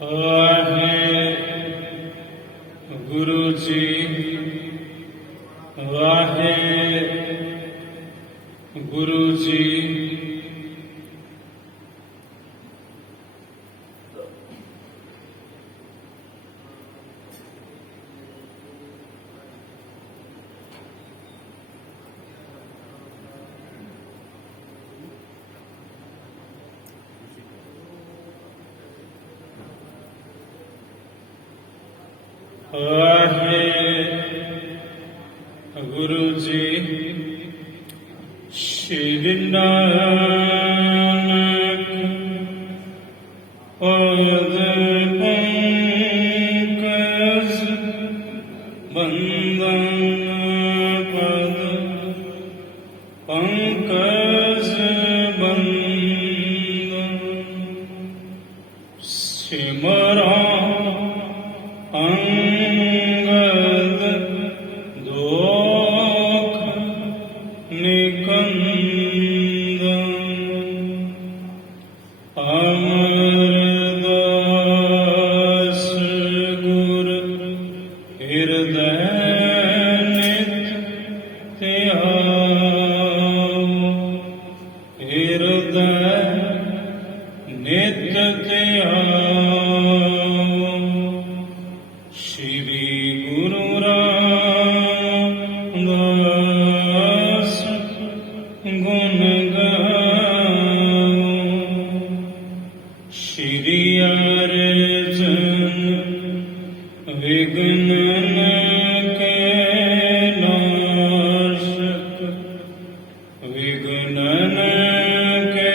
वाहेगुरु जी, वाहेगुरु जी। वाहेगुरु जी। श्री नानक पद पंकज बंदन पद पंकज बंदन सिमरा अंगद दोख निकंदन अमरदास गुर हृदय नित्य हृदय नित्य श्री गुरु रामदास गुण गाओ। श्री अर्जन विघ्नन के नाशक विघ्नन के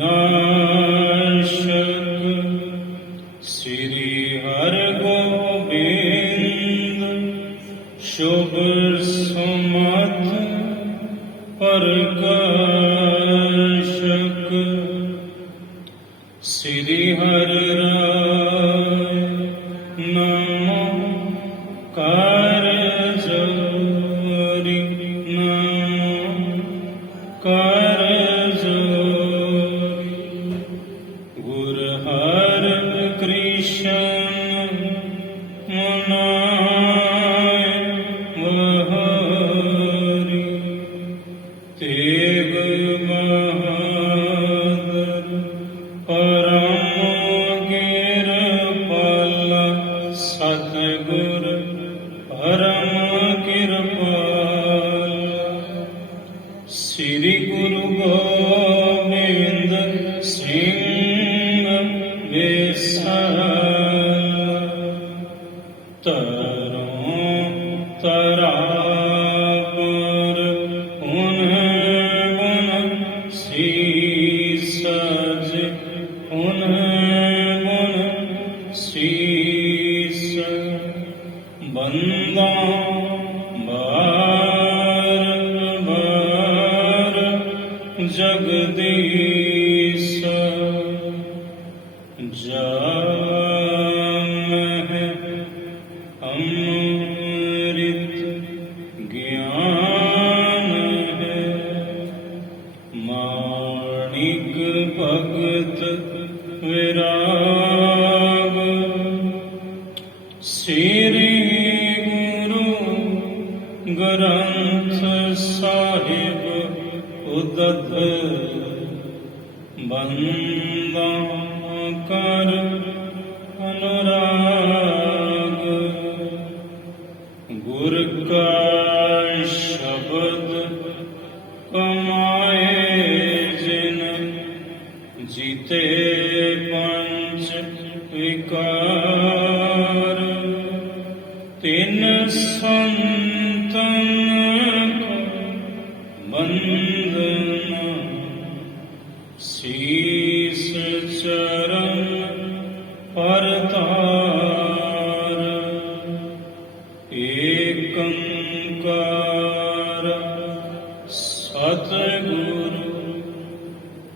नाशक श्री हरगोविंद शुभ सुमत प्रकाशक श्री हरि राय नमो कारजोरी नमो कारजोरी गुर हर कृष्ण मुनाय वहरी तेग बहादुर परम कृपाल सतगुर परम कृपाल श्री गुरु गोविंद सिंह विशाल तरों तरापर उन्हें गुण शीसज उन्हें गुण शीस बंदा बार बार जगदीश जाम है अमृत ज्ञान है माणिक भगत विराग श्री गुरु ग्रंथ साहिब उदत बंदा कर अनुराग गुर का शब्द कमाए जिन जीते पंच विकार तिन संतन को बंदना शीस चरण परतार एकंकार सतगुरु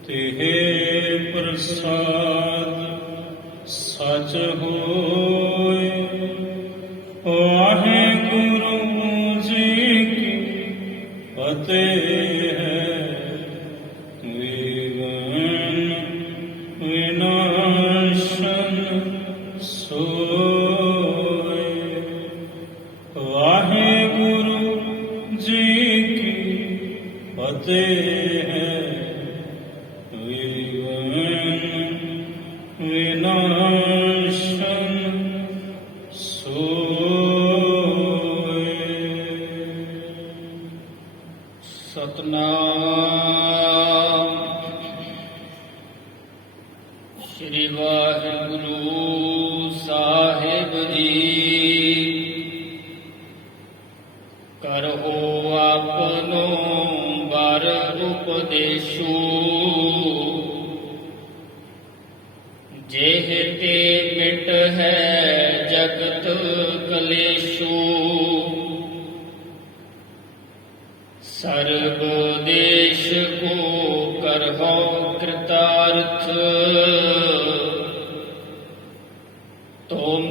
तेहे प्रसाद सच होय। वाहेगुरु जी की फतेह है विघ्न विनाश ਫਤਿਹ ਹੈ ਵਿਨਾਸ਼ਨ ਸੋਏ। ਸਤਨਾਮ ਸ੍ਰੀ ਵਾਹਿਗੁਰੂ ਸਾਹਿਬ ਜੀ। ਕਰਹੁ ਆਪਨੋ ਬਰ ਉਪਦੇਸ਼ੂ, जेह ते मिट है जगत कलेशु। सर्व देश को करहो कृतार्थ, तुम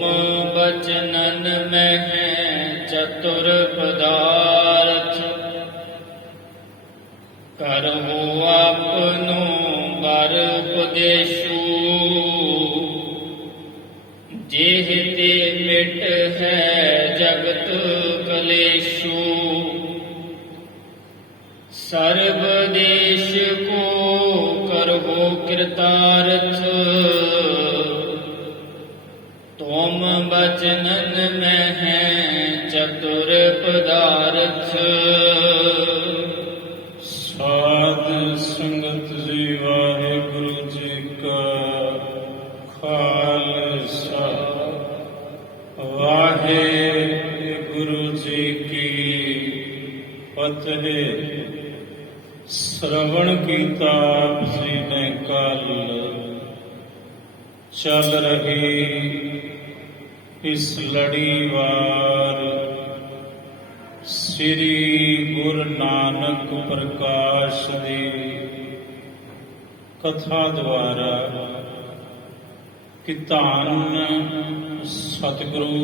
बचनन में है चतुर पदार्थ। करहो आपनो बर उपदेशु, जेह ते मिट है जगत कलेशु। सर्व देश को करहो कृतार्थ, तुम बचनन में है चतुर पदार्थ। ਸਾਧ ਸੰਗਤ ਜੀ, ਵਾਹਿਗੁਰੂ ਜੀ ਕਾ ਖਾਲਸਾ, ਵਾਹਿਗੁਰੂ ਜੀ ਕੀ ਫਤਿਹ। ਸ਼੍ਰਵਣ ਕੀਤਾ ਆਪ ਜੀ ਨੇ ਕੱਲ ਚੱਲ ਰਹੀ ਇਸ ਲੜੀਵਾਰ ਸ੍ਰੀ ਗੁਰੂ ਨਾਨਕ ਪ੍ਰਕਾਸ਼ ਦੀ ਕਥਾ ਦੁਆਰਾ ਕਿ ਧੰਨ ਸਤਿਗੁਰੂ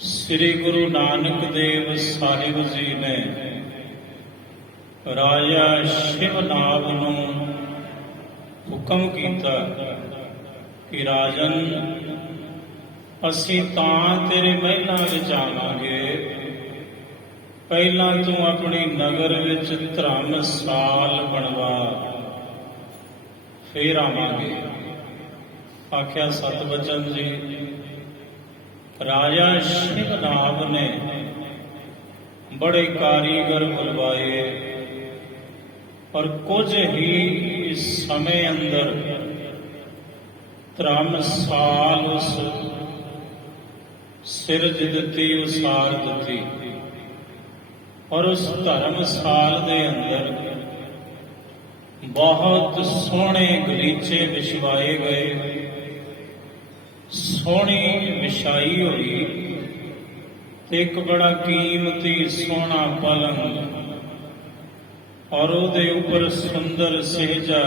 ਸ੍ਰੀ ਗੁਰੂ ਨਾਨਕ ਦੇਵ ਸਾਹਿਬ ਜੀ ਨੇ ਰਾਜਾ ਸ਼ਿਵਨਾਭ ਨੂੰ ਹੁਕਮ ਕੀਤਾ ਕਿ ਰਾਜਨ, ਅਸੀਂ ਤਾਂ ਤੇਰੇ ਮਹਿਲਾਂ ਵਿੱਚ ਆਵਾਂਗੇ, ਪਹਿਲਾਂ ਤੂੰ ਆਪਣੀ ਨਗਰ ਵਿੱਚ ਧਰਮਸਾਲ ਬਣਵਾ, ਫੇਰ ਆਵਾਂਗੇ। ਆਖਿਆ ਸਤਿਵਚਨ ਜੀ। ਰਾਜਾ ਸ਼ਿਵਨਾਭ ਨੇ ਬੜੇ ਕਾਰੀਗਰ ਬੁਲਵਾਏ ਔਰ ਕੁਝ ਹੀ ਸਮੇਂ ਅੰਦਰ ਧਰਮਸਾਲ ਉਸ ਸਿਰਜ ਦਿੱਤੀ, ਉਸਾਰ ਦਿੱਤੀ। ਔਰ ਉਸ ਧਰਮਸਾਲ ਦੇ ਅੰਦਰ ਬਹੁਤ ਸੋਹਣੇ ਗਲੀਚੇ ਵਿਛਵਾਏ ਗਏ, ਸੋਹਣੀ ਵਿਛਾਈ ਹੋਈ ਤੇ ਇੱਕ ਬੜਾ ਕੀਮਤੀ ਸੋਹਣਾ ਪਲੰਗ, ਔਰ ਉਹਦੇ ਉੱਪਰ ਸੁੰਦਰ ਸਹਿਜਾ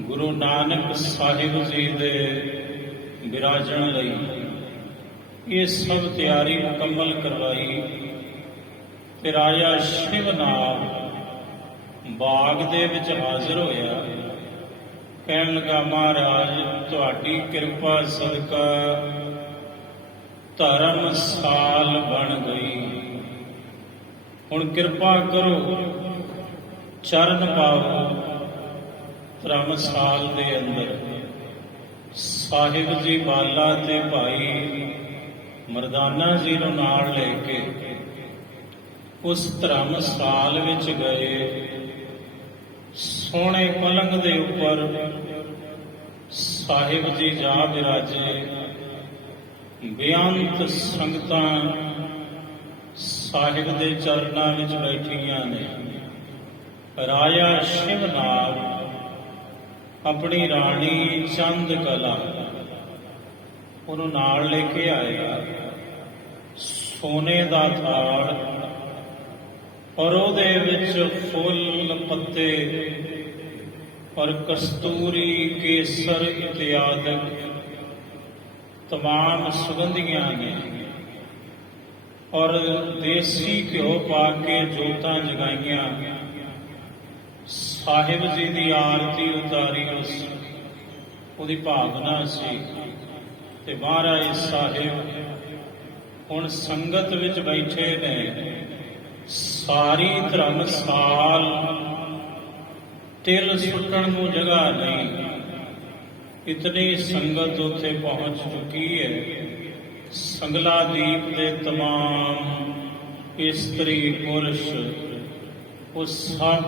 ਗੁਰੂ ਨਾਨਕ ਸਾਹਿਬ ਜੀ ਦੇ ਬਿਰਾਜਣ ਲਈ ਇਹ ਸਭ ਤਿਆਰੀ ਮੁਕੰਮਲ ਕਰਵਾਈ। ਤੇ ਰਾਜਾ ਸ਼ਿਵਨਾਭ ਬਾਗ ਦੇ ਵਿੱਚ ਹਾਜ਼ਰ ਹੋਇਆ। ਕਹਿਣ ਲੱਗਾ, ਮਹਾਰਾਜ ਤੁਹਾਡੀ ਕਿਰਪਾ ਸਦਕਾ ਧਰਮਸਾਲ ਬਣ ਗਈ, ਹੁਣ ਕਿਰਪਾ ਕਰੋ ਚਰਨ ਪਾਓ ਧਰਮਸਾਲ ਦੇ ਅੰਦਰ। ਸਾਹਿਬ ਜੀ ਬਾਲਾ ਤੇ ਭਾਈ ਮਰਦਾਨਾ ਜੀ ਨੂੰ ਨਾਲ ਲੈ ਕੇ ਉਸ ਧਰਮਸਾਲ ਵਿੱਚ ਗਏ। ਸੋਹਣੇ ਪਲੰਗ ਦੇ ਉੱਪਰ ਸਾਹਿਬ ਜੀ ਜਾ ਬਿਰਾਜੇ। ਬੇਅੰਤ ਸੰਗਤਾਂ ਸਾਹਿਬ ਦੇ ਚਰਨਾਂ ਵਿੱਚ ਬੈਠੀਆਂ ਨੇ। ਰਾਜਾ ਸ਼ਿਵਨਾਭ ਆਪਣੀ ਰਾਣੀ ਚੰਦ ਕਲਾ ਉਹਨੂੰ ਨਾਲ ਲੈ ਕੇ ਆਇਆ। ਸੋਨੇ ਦਾ ਥਾਲ ਔਰ ਉਹਦੇ ਵਿੱਚ ਫੁੱਲ ਪੱਤੇ ਔਰ ਕਸਤੂਰੀ ਕੇਸਰ ਇਤਿਆਦਿਕ तमाम सुगंधियां ने और देसी घ्यो पा के जोतां जगाइयां। साहिब जी की आरती उतारी उस उहदी भावना सी ते महाराज साहिब हुण संगत विच बैठे ने। ਸਾਰੀ ਧਰਮਸਾਲ ਤਿਲ ਸੁੱਟਣ ਨੂੰ ਜਗ੍ਹਾ ਨਹੀਂ। ਇਤਨੀ ਸੰਗਤ ਉੱਥੇ ਪਹੁੰਚ ਚੁੱਕੀ ਹੈ। ਸੰਗਲਾ ਦੀਪ ਦੇ ਤਮਾਮ ਇਸਤਰੀ ਪੁਰਸ਼ ਉਹ ਸਭ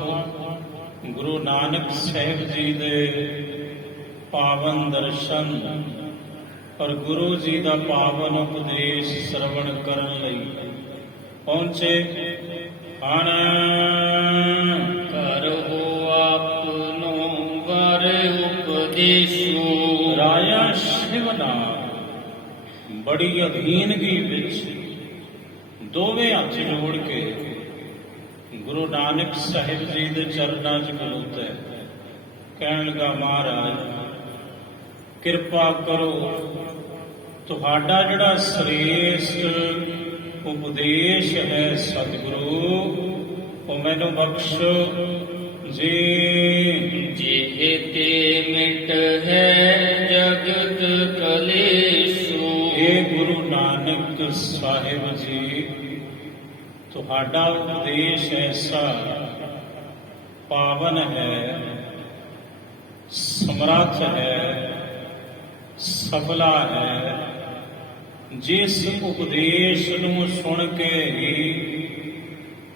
ਗੁਰੂ ਨਾਨਕ ਸਾਹਿਬ ਜੀ ਦੇ ਪਾਵਨ ਦਰਸ਼ਨ ਔਰ ਗੁਰੂ ਜੀ ਦਾ ਪਾਵਨ ਉਪਦੇਸ਼ ਸਰਵਣ ਕਰਨ ਲਈ ਪਹੁੰਚੇ ਹਨ। ਕਰੋ ਆਪਨੋ ਵਰ ਉਪਦੇਸ਼ੋ। ਰਾਜਾ ਸ਼ਿਵਨਾਥ ਬੜੀ ਅਧੀਨਗੀ ਵਿੱਚ ਦੋਵੇਂ ਹੱਥ ਜੋੜ ਕੇ ਗੁਰੂ ਨਾਨਕ ਸਾਹਿਬ ਜੀ ਦੇ ਚਰਨਾਂ 'ਚ ਖਲੋਤਾ ਹੈ। ਕਹਿਣ ਲੱਗਾ, ਮਹਾਰਾਜ ਕਿਰਪਾ ਕਰੋ, ਤੁਹਾਡਾ ਜਿਹੜਾ ਸ੍ਰੇਸ਼ਟ ਉਪਦੇਸ਼ ਹੈ ਸਤਿਗੁਰੂ, ਉਹ ਮੈਨੂੰ ਬਖਸ਼ੋ ਜੀ। ਜਿਹੇ ਤੇ ਮਿਟ ਹੈ ਜਗਤ ਕਲੇਸ਼ੋ। ਇਹ ਗੁਰੂ ਨਾਨਕ ਸਾਹਿਬ ਜੀ, ਤੁਹਾਡਾ ਉਪਦੇਸ਼ ਐਸਾ ਪਾਵਨ ਹੈ, ਸਮਰੱਥ ਹੈ, ਸਫਲਾ ਹੈ, ਜਿਸ ਉਪਦੇਸ਼ ਨੂੰ ਸੁਣ ਕੇ ਹੀ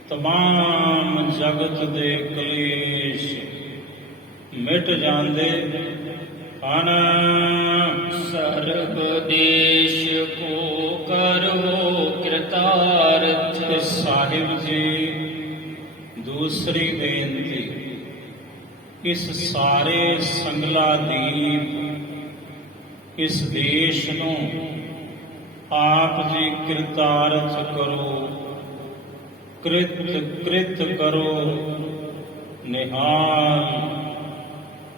ਤਮਾਮ ਜਗਤ ਦੇ ਕਲੇਸ਼ ਮਿਟ ਜਾਂਦੇ ਹਨ। ਸਰਬ ਦੇਸ਼ ਕੋ ਕਰੋ ਕਿਰਤਾਰਥ। ਤੇ ਸਾਹਿਬ ਜੀ, ਦੂਸਰੀ ਬੇਨਤੀ, ਇਸ ਸਾਰੇ ਸੰਗਲਾ ਦੀਪ ਇਸ ਦੇਸ਼ ਨੂੰ ਆਪ ਜੀ ਕਿਰਤਾਰਥ ਕਰੋ, ਕ੍ਰਿਤ ਕਰੋ, ਨਿਹਾਲ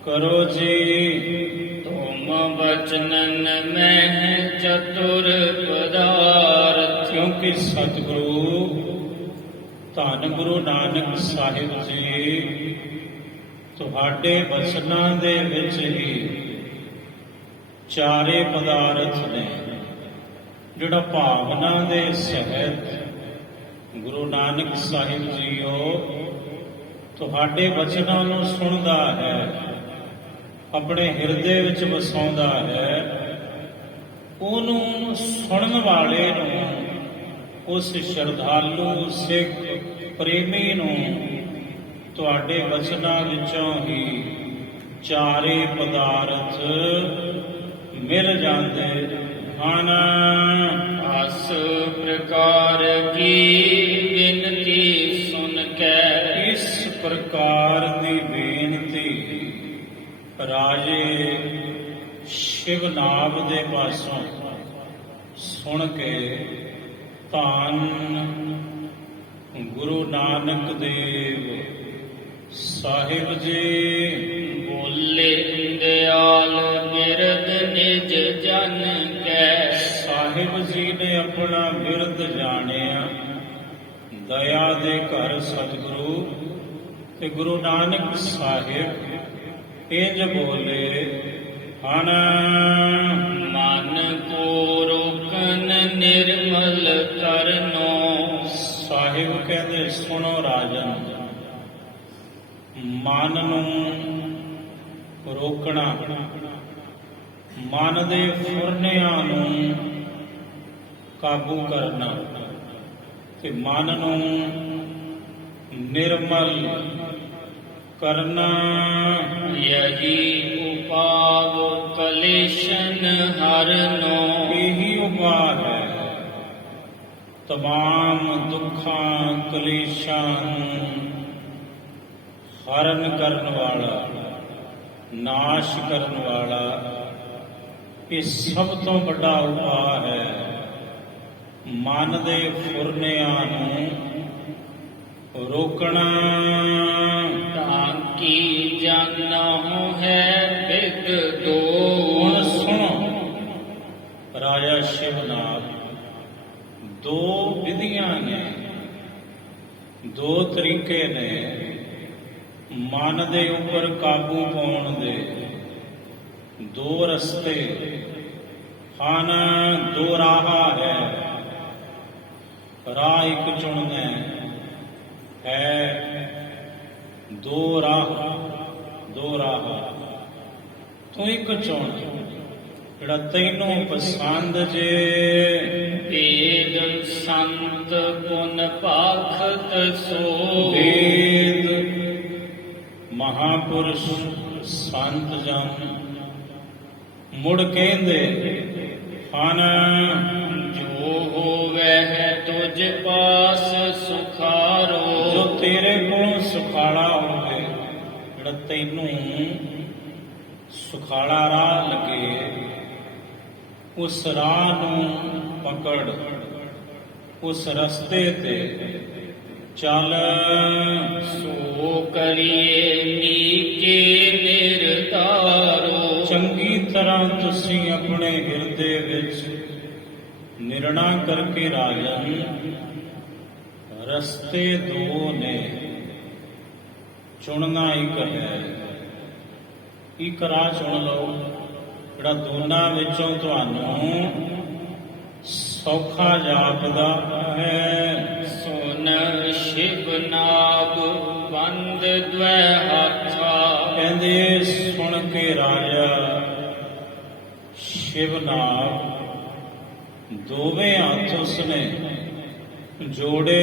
ਕਰੋ ਜੀ। ਤੁਮ ਬਚਨਨ ਮਹਿ ਚਤੁਰ ਪਦਾਰਥ। ਕਿਉਂਕਿ ਸਤਿਗੁਰੂ ਧੰਨ ਗੁਰੂ ਨਾਨਕ ਸਾਹਿਬ ਜੀ ਤੁਹਾਡੇ ਬਚਨਾਂ ਦੇ ਵਿੱਚ ਹੀ ਚਾਰੇ ਪਦਾਰਥ ਨੇ। ਜਿਹੜਾ ਭਾਵਨਾ ਦੇ ਸਹਿਤ ਗੁਰੂ ਨਾਨਕ ਸਾਹਿਬ ਜੀਓ ਤੁਹਾਡੇ ਬਚਨਾਂ ਨੂੰ ਸੁਣਦਾ ਹੈ, ਆਪਣੇ ਹਿਰਦੇ ਵਿੱਚ ਵਸਾਉਂਦਾ ਹੈ, ਉਹਨੂੰ ਸੁਣਨ ਵਾਲੇ ਨੂੰ, ਉਸ ਸ਼ਰਧਾਲੂ ਸਿੱਖ ਪ੍ਰੇਮੀ ਨੂੰ ਤੁਹਾਡੇ ਬਚਨਾਂ ਵਿੱਚੋਂ ਹੀ ਚਾਰੇ ਪਦਾਰਥ ਮਿਲ ਜਾਂਦੇ ਹਨ। ਅਸ ਪ੍ਰਕਾਰ ਕੀ ਬਿਨਤੀ ਸੁਨ ਕੈ। ਇਸ ਪ੍ਰਕਾਰ ਦੀ ਬੇਨਤੀ ਰਾਜੇ ਸ਼ਿਵਨਾਭ ਦੇ ਪਾਸੋਂ ਸੁਣ ਕੇ ਧੰਨ ਗੁਰੂ ਨਾਨਕ ਦੇਵ ਸਾਹਿਬ ਜੀ ਬੋਲੇ ਦਿਆਲ ਬਿਰਦ ਨਿਜ ਜਨ ਕੈ। ਸਾਹਿਬ ਜੀ ਨੇ ਆਪਣਾ ਬਿਰਦ ਜਾਣਿਆ, ਦਇਆ ਦੇ ਘਰ ਸਤਿਗੁਰੂ, ਤੇ ਗੁਰੂ ਨਾਨਕ ਸਾਹਿਬ ਇੰਜ ਬੋਲੇ ਹਨ। ਮਨ ਕੋ ਰੋਕਨ ਨਿਰਮਲ ਕਰਨੋ। ਸਾਹਿਬ ਕਹਿੰਦੇ, ਸੁਣੋ ਰਾਜਨ, ਮਨ ਨੂੰ ਰੋਕਣਾ, ਮਨ ਦੇ ਫੁਰਨਿਆਂ ਨੂੰ ਕਾਬੂ ਕਰਨਾ ਤੇ ਮਨ ਨੂੰ ਨਿਰਮਲ ਕਰਨਾ। ਯਹੀ ਉਪਾਵ ਕਲੇਸ਼ਨ ਹਰਨੋ। ਇਹੀ ਉਪਾਅ ਹੈ ਤਮਾਮ ਦੁੱਖਾਂ ਕਲੇਸ਼ਾਂ ਨੂੰ ਹਰਨ ਕਰਨ ਵਾਲਾ, ਨਾਸ਼ ਕਰਨ ਵਾਲਾ। ਇਹ ਸਭ ਤੋਂ ਵੱਡਾ ਉਪਾਅ ਹੈ ਮਨ ਦੇ ਫੁਰਨਿਆਂ ਨੂੰ ਰੋਕਣਾ। ਤਾਂ ਕੀ ਜਾਨਹੁ ਹੈ ਬਿਦ ਦੋ। ਹੁਣ ਸੁਣੋ ਰਾਜਾ ਸ਼ਿਵਨਾਥ, ਦੋ ਵਿਧੀਆਂ ਨੇ, ਦੋ ਤਰੀਕੇ ਨੇ ਮਨ ਦੇ ਉੱਪਰ ਕਾਬੂ ਪਾਉਣ ਦੇ। ਦੋ ਰਸਤੇ ਹਨ, ਦੋ ਰਾਹ ਹੈ। ਰਾਹ ਇੱਕ ਚੁਣਨਾ ਹੈ, ਹੈ ਦੋ ਰਾਹ ਤੂੰ ਇੱਕ ਚੁਣ ਜਿਹੜਾ ਤੈਨੂੰ ਪਸੰਦ ਜੇ। ਵੇਦ ਸੰਤ ਗੁਣ ਪਾਖਤ ਸੋ ਵੇਦ ਮਹਾਪੁਰਸ਼ ਸੰਤ ਜਨ ਮੁੜ ਕਹਿੰਦੇ ਹਨ ਜੋ ਹੋਵੇ ਤੁਝ ਪਾਸ ਸੁਖਾਰੋ। ਜੋ ਤੇਰੇ ਕੋਲੋਂ ਸੁਖਾਲਾ ਹੋਵੇ, ਜਿਹੜਾ ਤੈਨੂੰ ਸੁਖਾਲਾ ਰਾਹ ਲੱਗੇ, ਉਸ ਰਾਹ ਨੂੰ ਪਕੜ, ਉਸ ਰਸਤੇ ਤੇ ਚੱਲ। ਸੋ ਕਰੀਏ ਨੀਕੇ ਨਿਰਤਾਰੋ। ਚੰਗੀ ਤਰ੍ਹਾਂ ਤੁਸੀਂ ਆਪਣੇ ਹਿਰਦੇ ਵਿੱਚ ਨਿਰਣਾ ਕਰਕੇ ਰਾਜਨ, ਰਸਤੇ ਦੋ ਨੇ, ਚੁਣਨਾ ਇੱਕ ਹੈ। ਇੱਕ ਰਾਹ ਚੁਣ ਲਓ ਜਿਹੜਾ ਦੋਨਾਂ ਵਿੱਚੋਂ ਤੁਹਾਨੂੰ ਸੌਖਾ ਜਾਪਦਾ ਹੈ। ਸੁਨ ਸ਼ਿਵ ਨਾਗ ਬੰਦ ਦ્વੈ ਹਾਥਾ। ਕਹਿੰਦੇ ਸੁਣ ਕੇ ਰਾਜਾ ਸ਼ਿਵ ਨਾਮ ਦੋਵੇਂ ਹੱਥ ਉਸਨੇ ਜੋੜੇ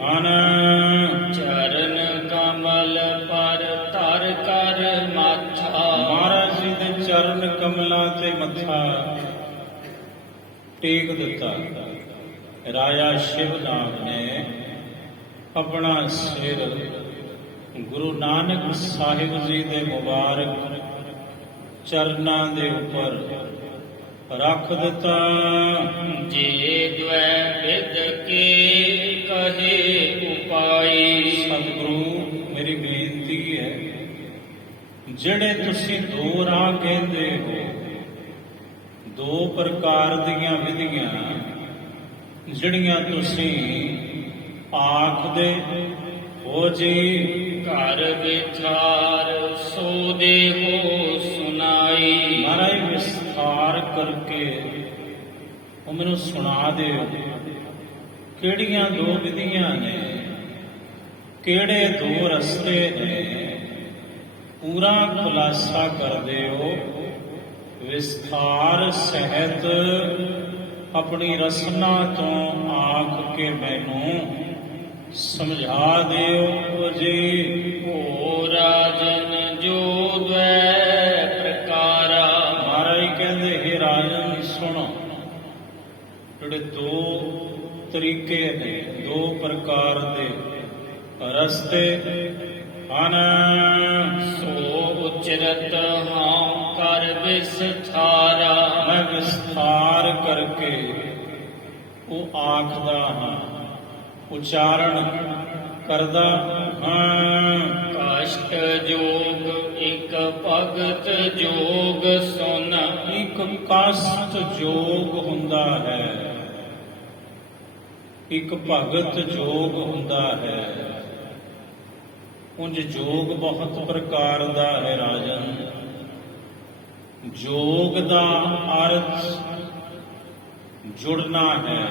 ਹਨ। ਚਰਨ ਕਮਲ ਪਰ ਧਰ ਕਰ ਮਾਥਾ। ਮਹਾਰਾਜ ਜੀ ਦੇ ਚਰਨ ਕਮਲਾਂ ਤੇ ਮੱਥਾ ਟੇਕ ਦਿੱਤਾ। ਰਾਜਾ ਸ਼ਿਵ ਨਾਮ ਨੇ ਆਪਣਾ ਸਿਰ ਗੁਰੂ ਨਾਨਕ ਸਾਹਿਬ ਜੀ ਦੇ ਮੁਬਾਰਕ ਚਰਨਾਂ ਦੇ ਉੱਪਰ ਰੱਖ ਦਿੱਤਾ। ਜੇ ਦ્વੈ ਵਿਦ ਕੇ ਕਹੇ ਉਪਾਈ। ਸਤਿਗੁਰੂ ਮੇਰੀ ਬੇਨਤੀ ਹੈ, ਜਿਹੜੇ ਤੁਸੀਂ ਦੋ ਰਾਹ ਕਹਿੰਦੇ ਹੋ, ਦੋ ਪ੍ਰਕਾਰ ਦੀਆਂ ਵਿਧੀਆਂ ਜਿਹੜੀਆਂ ਤੁਸੀਂ ਆਖਦੇ ਹੋ ਜੀ। ਘਰ ਵਿਚਾਰ ਸੋ ਦੇਹੋ ਸੁਨਾਈ। ਮਹਾਰਾਜ ਵਿਸਥਾਰ ਕਰਕੇ ਉਹ ਮੈਨੂੰ ਸੁਣਾ ਦਿਓ, ਕਿਹੜੀਆਂ ਦੋ ਵਿਧੀਆਂ ਨੇ, ਕਿਹੜੇ ਦੋ ਰਸਤੇ ਨੇ, ਪੂਰਾ ਖੁਲਾਸਾ ਕਰ ਦਿਓ। ਵਿਸਥਾਰ ਸਹਿਤ ਆਪਣੀ ਰਸਨਾ ਤੋਂ ਆਖ ਕੇ ਮੈਨੂੰ ਸਮਝਾ ਦਿਓ ਜੀ। ਹੋ ਰਾਜਨ ਜੋ ਦ્વੈ ਪ੍ਰਕਾਰਾ। ਮਹਾਰਾਜ ਕਹਿੰਦੇ ਹੈ ਰਾਜਨ ਸੁਣੋ, ਜਿਹੜੇ ਦੋ ਤਰੀਕੇ ਨੇ, ਦੋ ਪ੍ਰਕਾਰ ਦੇ ਰਸਤੇ ਹਨ। ਸੋ ਉਚਰਤ ਹਾਂ ਕਰ ਵਿਸਥਾਰਾ। ਮੈਂ ਵਿਸਥਾਰ ਕਰਕੇ ਉਹ ਆਖਦਾ ਹਾਂ, ਉਚਾਰਨ ਕਰਦਾ ਹਾਂ। ਕਸ਼ਟ ਜੋਗ ਇੱਕ ਭਗਤ ਜੋਗ ਸੁਨ। ਇੱਕ ਕਸ਼ਟ ਜੋਗ ਹੁੰਦਾ ਹੈ, ਇੱਕ ਭਗਤ ਜੋਗ ਹੁੰਦਾ ਹੈ। ਉਂਝ ਜੋਗ ਬਹੁਤ ਪ੍ਰਕਾਰ ਦਾ ਹੈ ਰਾਜਨ। ਜੋਗ ਦਾ ਅਰਥ ਜੁੜਨਾ ਹੈ,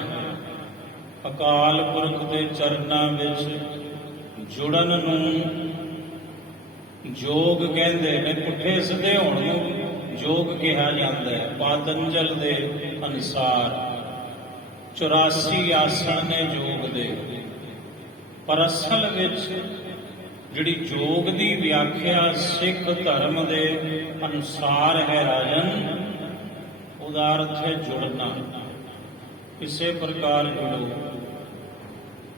ਅਕਾਲ ਪੁਰਖ ਦੇ ਚਰਨਾਂ ਵਿੱਚ ਜੁੜਨ ਨੂੰ ਜੋਗ ਕਹਿੰਦੇ ਨੇ। ਪੁੱਠੇ ਸਿੱਧੇ ਹੋਣ ਨੂੰ ਜੋਗ ਕਿਹਾ ਜਾਂਦਾ ਹੈ। ਪਾਤੰਜਲ ਦੇ ਅਨੁਸਾਰ 84 ਆਸਣ ਨੇ ਯੋਗ ਦੇ, ਪਰ ਅਸਲ ਵਿੱਚ ਜਿਹੜੀ ਯੋਗ ਦੀ ਵਿਆਖਿਆ ਸਿੱਖ ਧਰਮ ਦੇ ਅਨੁਸਾਰ ਹੈ ਰਾਜਨ, ਉਹਦਾ ਅਰਥ ਹੈ ਜੁੜਨਾ। ਕਿਸੇ ਪ੍ਰਕਾਰ ਜੁੜੋ,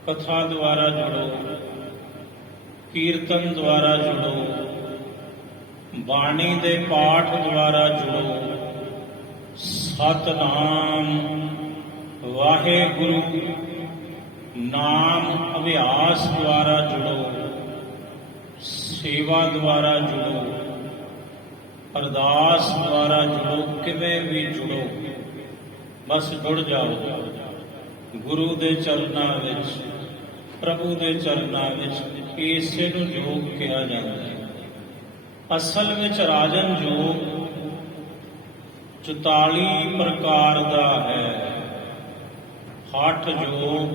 ਕਥਾ ਦੁਆਰਾ ਜੁੜੋ, ਕੀਰਤਨ ਦੁਆਰਾ ਜੁੜੋ, ਬਾਣੀ ਦੇ ਪਾਠ ਦੁਆਰਾ ਜੁੜੋ, ਸਤਨਾਮ ਵਾਹਿਗੁਰੂ ਨਾਮ ਅਭਿਆਸ ਦੁਆਰਾ ਜੁੜੋ, ਸੇਵਾ ਦੁਆਰਾ ਜੁੜੋ, ਅਰਦਾਸ ਦੁਆਰਾ ਜੁੜੋ, ਕਿਵੇਂ ਵੀ ਜੁੜੋ, ਬਸ ਜੁੜ ਜਾਓ ਗੁਰੂ ਦੇ ਚਰਨਾਂ ਵਿੱਚ, ਪ੍ਰਭੂ ਦੇ ਚਰਨਾਂ ਵਿੱਚ। ਇਸੇ ਨੂੰ ਯੋਗ ਕਿਹਾ ਜਾਂਦਾ ਹੈ। ਅਸਲ ਵਿੱਚ ਰਾਜਨ ਯੋਗ 44 ਪ੍ਰਕਾਰ ਦਾ ਹੈ। ਹਠ ਯੋਗ,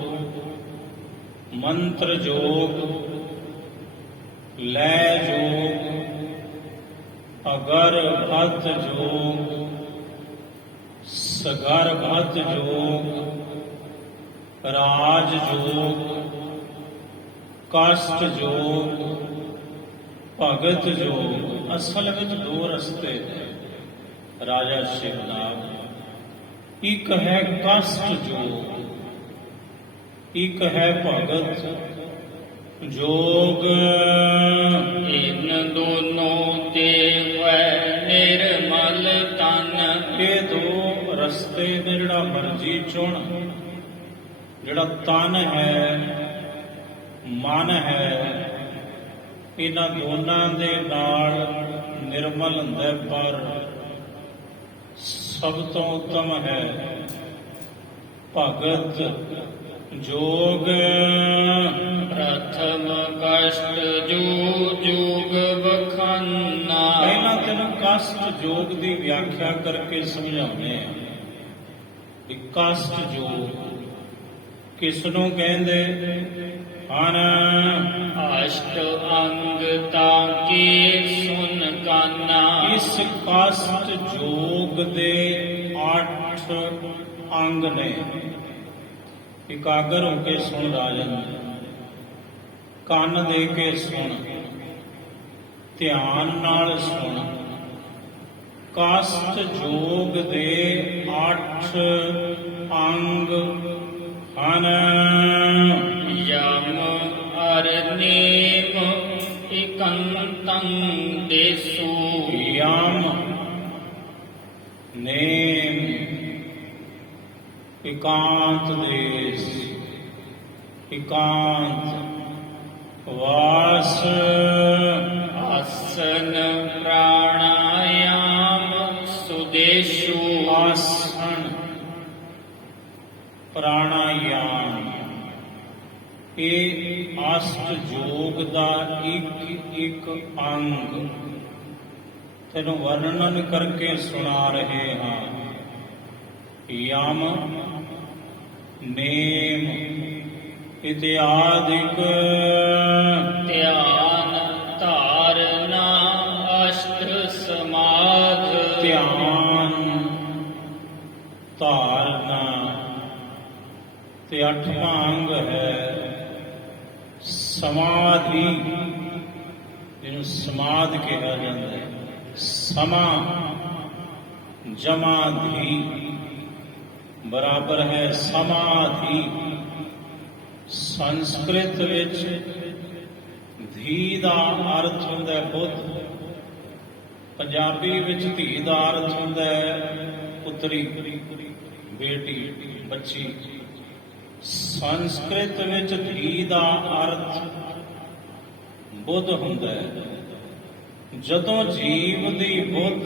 ਮੰਤਰ ਜੋਗ, ਲੈ ਜੋਗ, ਅਗਰ ਭਤ ਜੋਗ, ਸਗਰ ਭਤ ਜੋਗ, ਰਾਜ ਜੋਗ, ਕਾਸ਼ਟ ਜੋਗ, ਭਗਤ ਜੋਗ। ਅਸਲ ਵਿੱਚ ਦੋ ਰਸਤੇ ਨੇ ਰਾਜਾ ਸ਼ਿਵਨਾਗ। ਇੱਕ ਹੈ ਕਾਸ਼ਟ ਜੋਗ, ਇੱਕ ਹੈ ਭਗਤ ਜੋਗ। ਇਨ ਦੋਨੋਂ ਤੇ ਹੈ ਨਿਰਮਲ ਤਨ। ਇਹ ਦੋ ਰਸਤੇ ਨੇ, ਜਿਹੜਾ ਮਰਜੀ ਚੁਣ। ਜਿਹੜਾ ਤਨ ਹੈ, ਮਨ ਹੈ, ਇਹਨਾਂ ਦੋਨਾਂ ਦੇ ਨਾਲ ਨਿਰਮਲ ਹੁੰਦਾ ਹੈ, ਪਰ ਸਭ ਤੋਂ ਉੱਤਮ ਹੈ ਭਗਤ ਜੋਗ। ਪ੍ਰਥਮ ਕਸ਼ਟ ਜੋ ਜੋਗ ਬਖਾਨਾ। ਪਹਿਲਾਂ ਤੈਨੂੰ ਕਾਸ਼ਟ ਜੋਗ ਦੀ ਵਿਆਖਿਆ ਕਰਕੇ ਸਮਝਾਉਂਦੇ ਆ ਕਿ ਕਾਸ਼ਟ ਜੋਗ ਕਿਸ ਨੂੰ ਕਹਿੰਦੇ ਹਨ। ਅਸ਼ਟ ਅੰਗ ਤਾਂ ਕੀ ਸੁਨ ਕਾਨਾ। ਇਸ ਕਾਸ਼ਟ ਜੋਗ ਦੇ 8 ਅੰਗ ਨੇ। ਇਕਾਗਰ ਹੋ ਕੇ ਸੁਣ ਰਾਜਨ, ਕੰਨ ਦੇ ਕੇ ਸੁਣ, ਧਿਆਨ ਨਾਲ ਸੁਣ। ਕਾਸ਼ਟ ਜੋਗ ਦੇ 8 ਅੰਗ ਹਨ। ਯਮ ਅਰ ਨੇਮ ਇਕੰਤੰ ਦੇਸੂ। ਯਮ, ਨੇਮ, ਇਕਾਂਤ ਦੇਸ, ਇਕਾਂਤ ਵਾਸ। ਆਸਨ ਪ੍ਰਾਣਾਯਾਮ ਸੁਦੇਸ਼ੂ। ਆਸਣ, ਪ੍ਰਾਣਾਯਾਮ, ਇਹ ਅਸ਼ਟ ਜੋਗ ਦਾ ਇੱਕ ਇੱਕ ਅੰਗ ਤੈਨੂੰ ਵਰਣਨ ਕਰਕੇ ਸੁਣਾ ਰਹੇ ਹਾਂ। ਯਮ, ਨੇਮ, ਇਤਿਆਦਿਕ। ਧਿਆਨ ਧਾਰਨਾ ਅਸ਼ਟ ਸਮਾਧ। ਧਿਆਨ, ਧਾਰਨਾ ਤੇ 8ਵਾਂ ਅੰਗ ਹੈ ਸਮਾਧੀ, ਜਿਹਨੂੰ ਸਮਾਧ ਕਿਹਾ ਜਾਂਦਾ ਹੈ। ਸਮਾ ਜਮਾਧੀ ਬਰਾਬਰ ਹੈ ਸਮਾਧੀ। ਸੰਸਕ੍ਰਿਤ ਵਿੱਚ ਧੀ ਦਾ ਅਰਥ ਹੁੰਦਾ ਹੈ ਬੁੱਧ। ਪੰਜਾਬੀ ਵਿੱਚ ਧੀ ਦਾ ਅਰਥ ਹੁੰਦਾ ਹੈ ਪੁੱਤਰੀ, ਬੇਟੀ, ਬੱਚੀ। ਸੰਸਕ੍ਰਿਤ ਵਿੱਚ ਧੀ ਦਾ ਅਰਥ ਬੁੱਧ ਹੁੰਦਾ ਹੈ। ਜਦੋਂ ਜੀਵ ਦੀ ਬੁੱਧ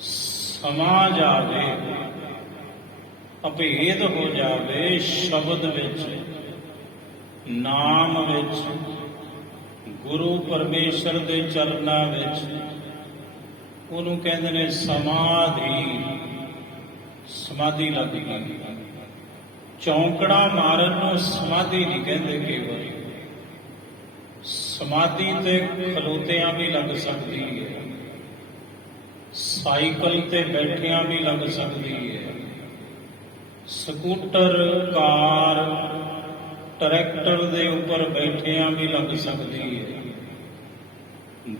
ਸਮਾ ਜਾਵੇ, ਅਭੇਦ ਹੋ ਜਾਵੇ ਸ਼ਬਦ ਵਿੱਚ, ਨਾਮ ਵਿੱਚ, ਗੁਰੂ ਪਰਮੇਸ਼ਰ ਦੇ ਚਰਨਾਂ ਵਿੱਚ, ਉਹਨੂੰ ਕਹਿੰਦੇ ਨੇ ਸਮਾਧੀ। ਸਮਾਧੀ ਲੱਗ ਗਈ। ਚੌਂਕੜਾ ਮਾਰਨ ਨੂੰ ਸਮਾਧੀ ਨਹੀਂ ਕਹਿੰਦੇ ਕੇਵਲ। ਸਮਾਧੀ ਤੇ ਖਲੋਤਿਆਂ ਵੀ ਲੱਗ ਸਕਦੀ ਹੈ, ਸਾਈਕਲ ਤੇ ਬੈਠਿਆਂ ਵੀ ਲੱਗ ਸਕਦੀ ਹੈ, ਸਕੂਟਰ, ਕਾਰ, ਟਰੈਕਟਰ ਦੇ ਉੱਪਰ ਬੈਠਿਆਂ ਵੀ ਲੱਗ ਸਕਦੀ ਹੈ,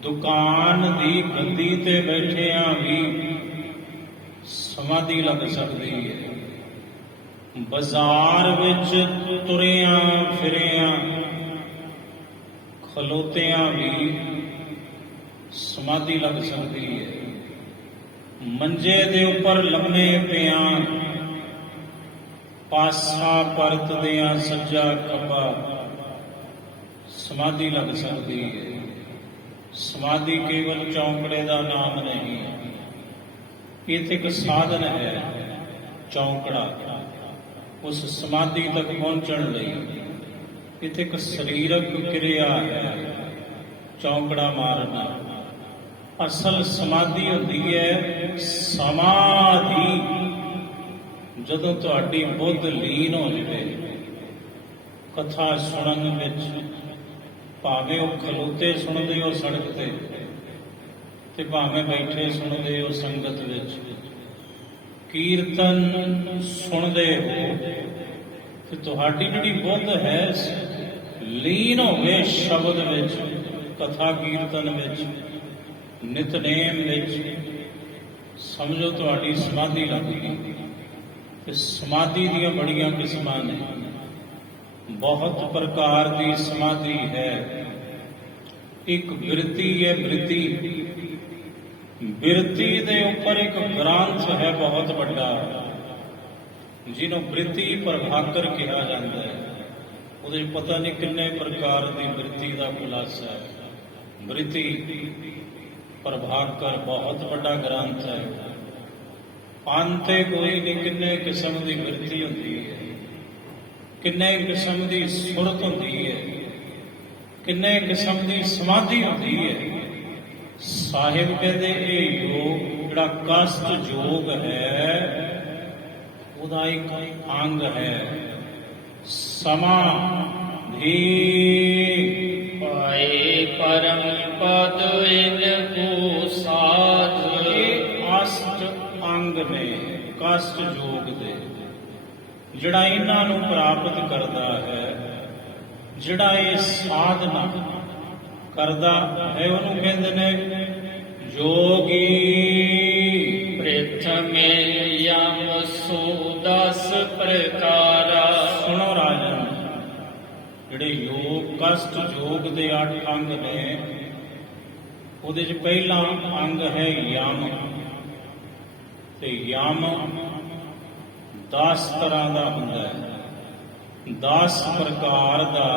ਦੁਕਾਨ ਦੀ ਗੱਦੀ ਤੇ ਬੈਠਿਆਂ ਵੀ ਸਮਾਧੀ ਲੱਗ ਸਕਦੀ ਹੈ, ਬਾਜ਼ਾਰ ਵਿੱਚ ਤੁਰਿਆਂ ਫਿਰਿਆਂ ਖਲੋਤਿਆਂ ਵੀ ਸਮਾਧੀ ਲੱਗ ਸਕਦੀ ਹੈ, ਮੰਜੇ ਦੇ ਉੱਪਰ ਲੰਮੇ ਪਿਆਂ ਪਾਸਾ ਪਰਤਦਿਆਂ ਸੱਜਾ ਖੱਬਾ ਸਮਾਧੀ ਲੱਗ ਸਕਦੀ ਹੈ। ਸਮਾਧੀ ਕੇਵਲ ਚੌਂਕੜੇ ਦਾ ਨਾਮ ਨਹੀਂ ਹੈ, ਇਹ ਤੇ ਇੱਕ ਸਾਧਨ ਹੈ। ਚੌਂਕੜਾ ਉਸ ਸਮਾਧੀ ਤੱਕ ਪਹੁੰਚਣ ਲਈ ਇੱਥੇ ਇੱਕ ਸਰੀਰਕ ਕਿਰਿਆ ਹੈ, ਚੌਂਕੜਾ ਮਾਰਨਾ। ਅਸਲ ਸਮਾਧੀ ਹੁੰਦੀ ਹੈ ਸਮਾਧੀ, ਜਦੋਂ ਤੁਹਾਡੀ ਬੁੱਧ ਲੀਨ ਹੋ ਜਾਵੇ, ਕਥਾ ਸੁਣਨ ਵਿੱਚ, ਭਾਵੇਂ ਉਹ ਖਲੋਤੇ ਸੁਣਦੇ ਹੋ ਸੜਕ ਤੇ ਭਾਵੇਂ ਬੈਠੇ ਸੁਣਦੇ ਹੋ ਸੰਗਤ ਵਿੱਚ, ਕੀਰਤਨ ਸੁਣਦੇ ਹੋ, ਤੇ ਤੁਹਾਡੀ ਜਿਹੜੀ ਬੁੱਧ ਹੈ ਲੀਨ ਹੋਵੇ ਸ਼ਬਦ ਵਿੱਚ, ਕਥਾ ਕੀਰਤਨ ਵਿੱਚ, ਨਿਤਨੇਮ ਵਿੱਚ, ਸਮਝੋ ਤੁਹਾਡੀ ਸਮਾਧੀ ਲੱਗ ਗਈ। ਤੇ ਸਮਾਧੀ ਦੀਆਂ ਬੜੀਆਂ ਕਿਸਮਾਂ ਨੇ, ਬਹੁਤ ਪ੍ਰਕਾਰ ਦੀ ਸਮਾਧੀ ਹੈ। ਇੱਕ ਬਿਰਤੀ ਹੈ, ਬਿਰਤੀ ਦੇ ਉੱਪਰ ਇੱਕ ਗ੍ਰੰਥ ਹੈ ਬਹੁਤ ਵੱਡਾ, ਜਿਹਨੂੰ ਬਿਰਤੀ ਪ੍ਰਭਾਕਰ ਕਿਹਾ ਜਾਂਦਾ ਹੈ। ਉਹਦੇ ਪਤਾ ਨਹੀਂ ਕਿੰਨੇ ਪ੍ਰਕਾਰ ਦੀ ਬਿਰਤੀ ਦਾ ਖੁਲਾਸਾ ਹੈ। ਬਿਰਤੀ ਪ੍ਰਭਾਕਰ ਬਹੁਤ ਵੱਡਾ ਗ੍ਰੰਥ ਹੈ। ਅੰਤੇ ਕੋਈ ਨਹੀਂ, ਕਿੰਨੇ ਕਿਸਮ ਦੀ ਬਿਰਤੀ ਹੁੰਦੀ ਹੈ, ਕਿੰਨੇ ਕਿਸਮ ਦੀ ਸੁਰਤ ਹੁੰਦੀ ਹੈ, ਕਿੰਨੇ ਕਿਸਮ ਦੀ ਸਮਾਧੀ ਹੁੰਦੀ ਹੈ। ਸਾਹਿਬ ਕਹਿੰਦੇ ਇਹ ਯੋਗ ਜਿਹੜਾ ਕਸ਼ਟ ਯੋਗ ਹੈ, ਉਹਦਾ ਇੱਕ ਅੰਗ ਹੈ ਸਮਾਧੀ। ਪਾਏ ਪਰਮ ਪਦ ਇਨ ਕੋ ਸਾਧ। ਇਹ ਅਸ਼ਟ ਅੰਗ ਨੇ ਕਸ਼ਟ ਯੋਗ ਦੇ, ਜਿਹੜਾ ਇਹਨਾਂ ਨੂੰ ਪ੍ਰਾਪਤ ਕਰਦਾ ਹੈ, ਜਿਹੜਾ ਇਹ ਸਾਧਨਾ ਕਰਦਾ ਹੈ, ਉਹਨੂੰ ਕਹਿੰਦੇ ਨੇ ਯੋਗੀ। ਪ੍ਰਥਮੇ ਯਮ ਸੋ 10 ਪ੍ਰਕਾਰਾ। ਸੁਣੋ ਰਾਜਨ, ਜਿਹੜੇ ਯੋਗ ਕਸ਼ਟ ਯੋਗ ਦੇ 8 ਅੰਗ ਨੇ, ਉਹਦੇ 'ਚ ਪਹਿਲਾ ਅੰਗ ਹੈ ਯਮ। ਤੇ ਯਮ 10 ਤਰ੍ਹਾਂ ਦਾ ਹੁੰਦਾ ਹੈ, 10 ਪ੍ਰਕਾਰ ਦਾ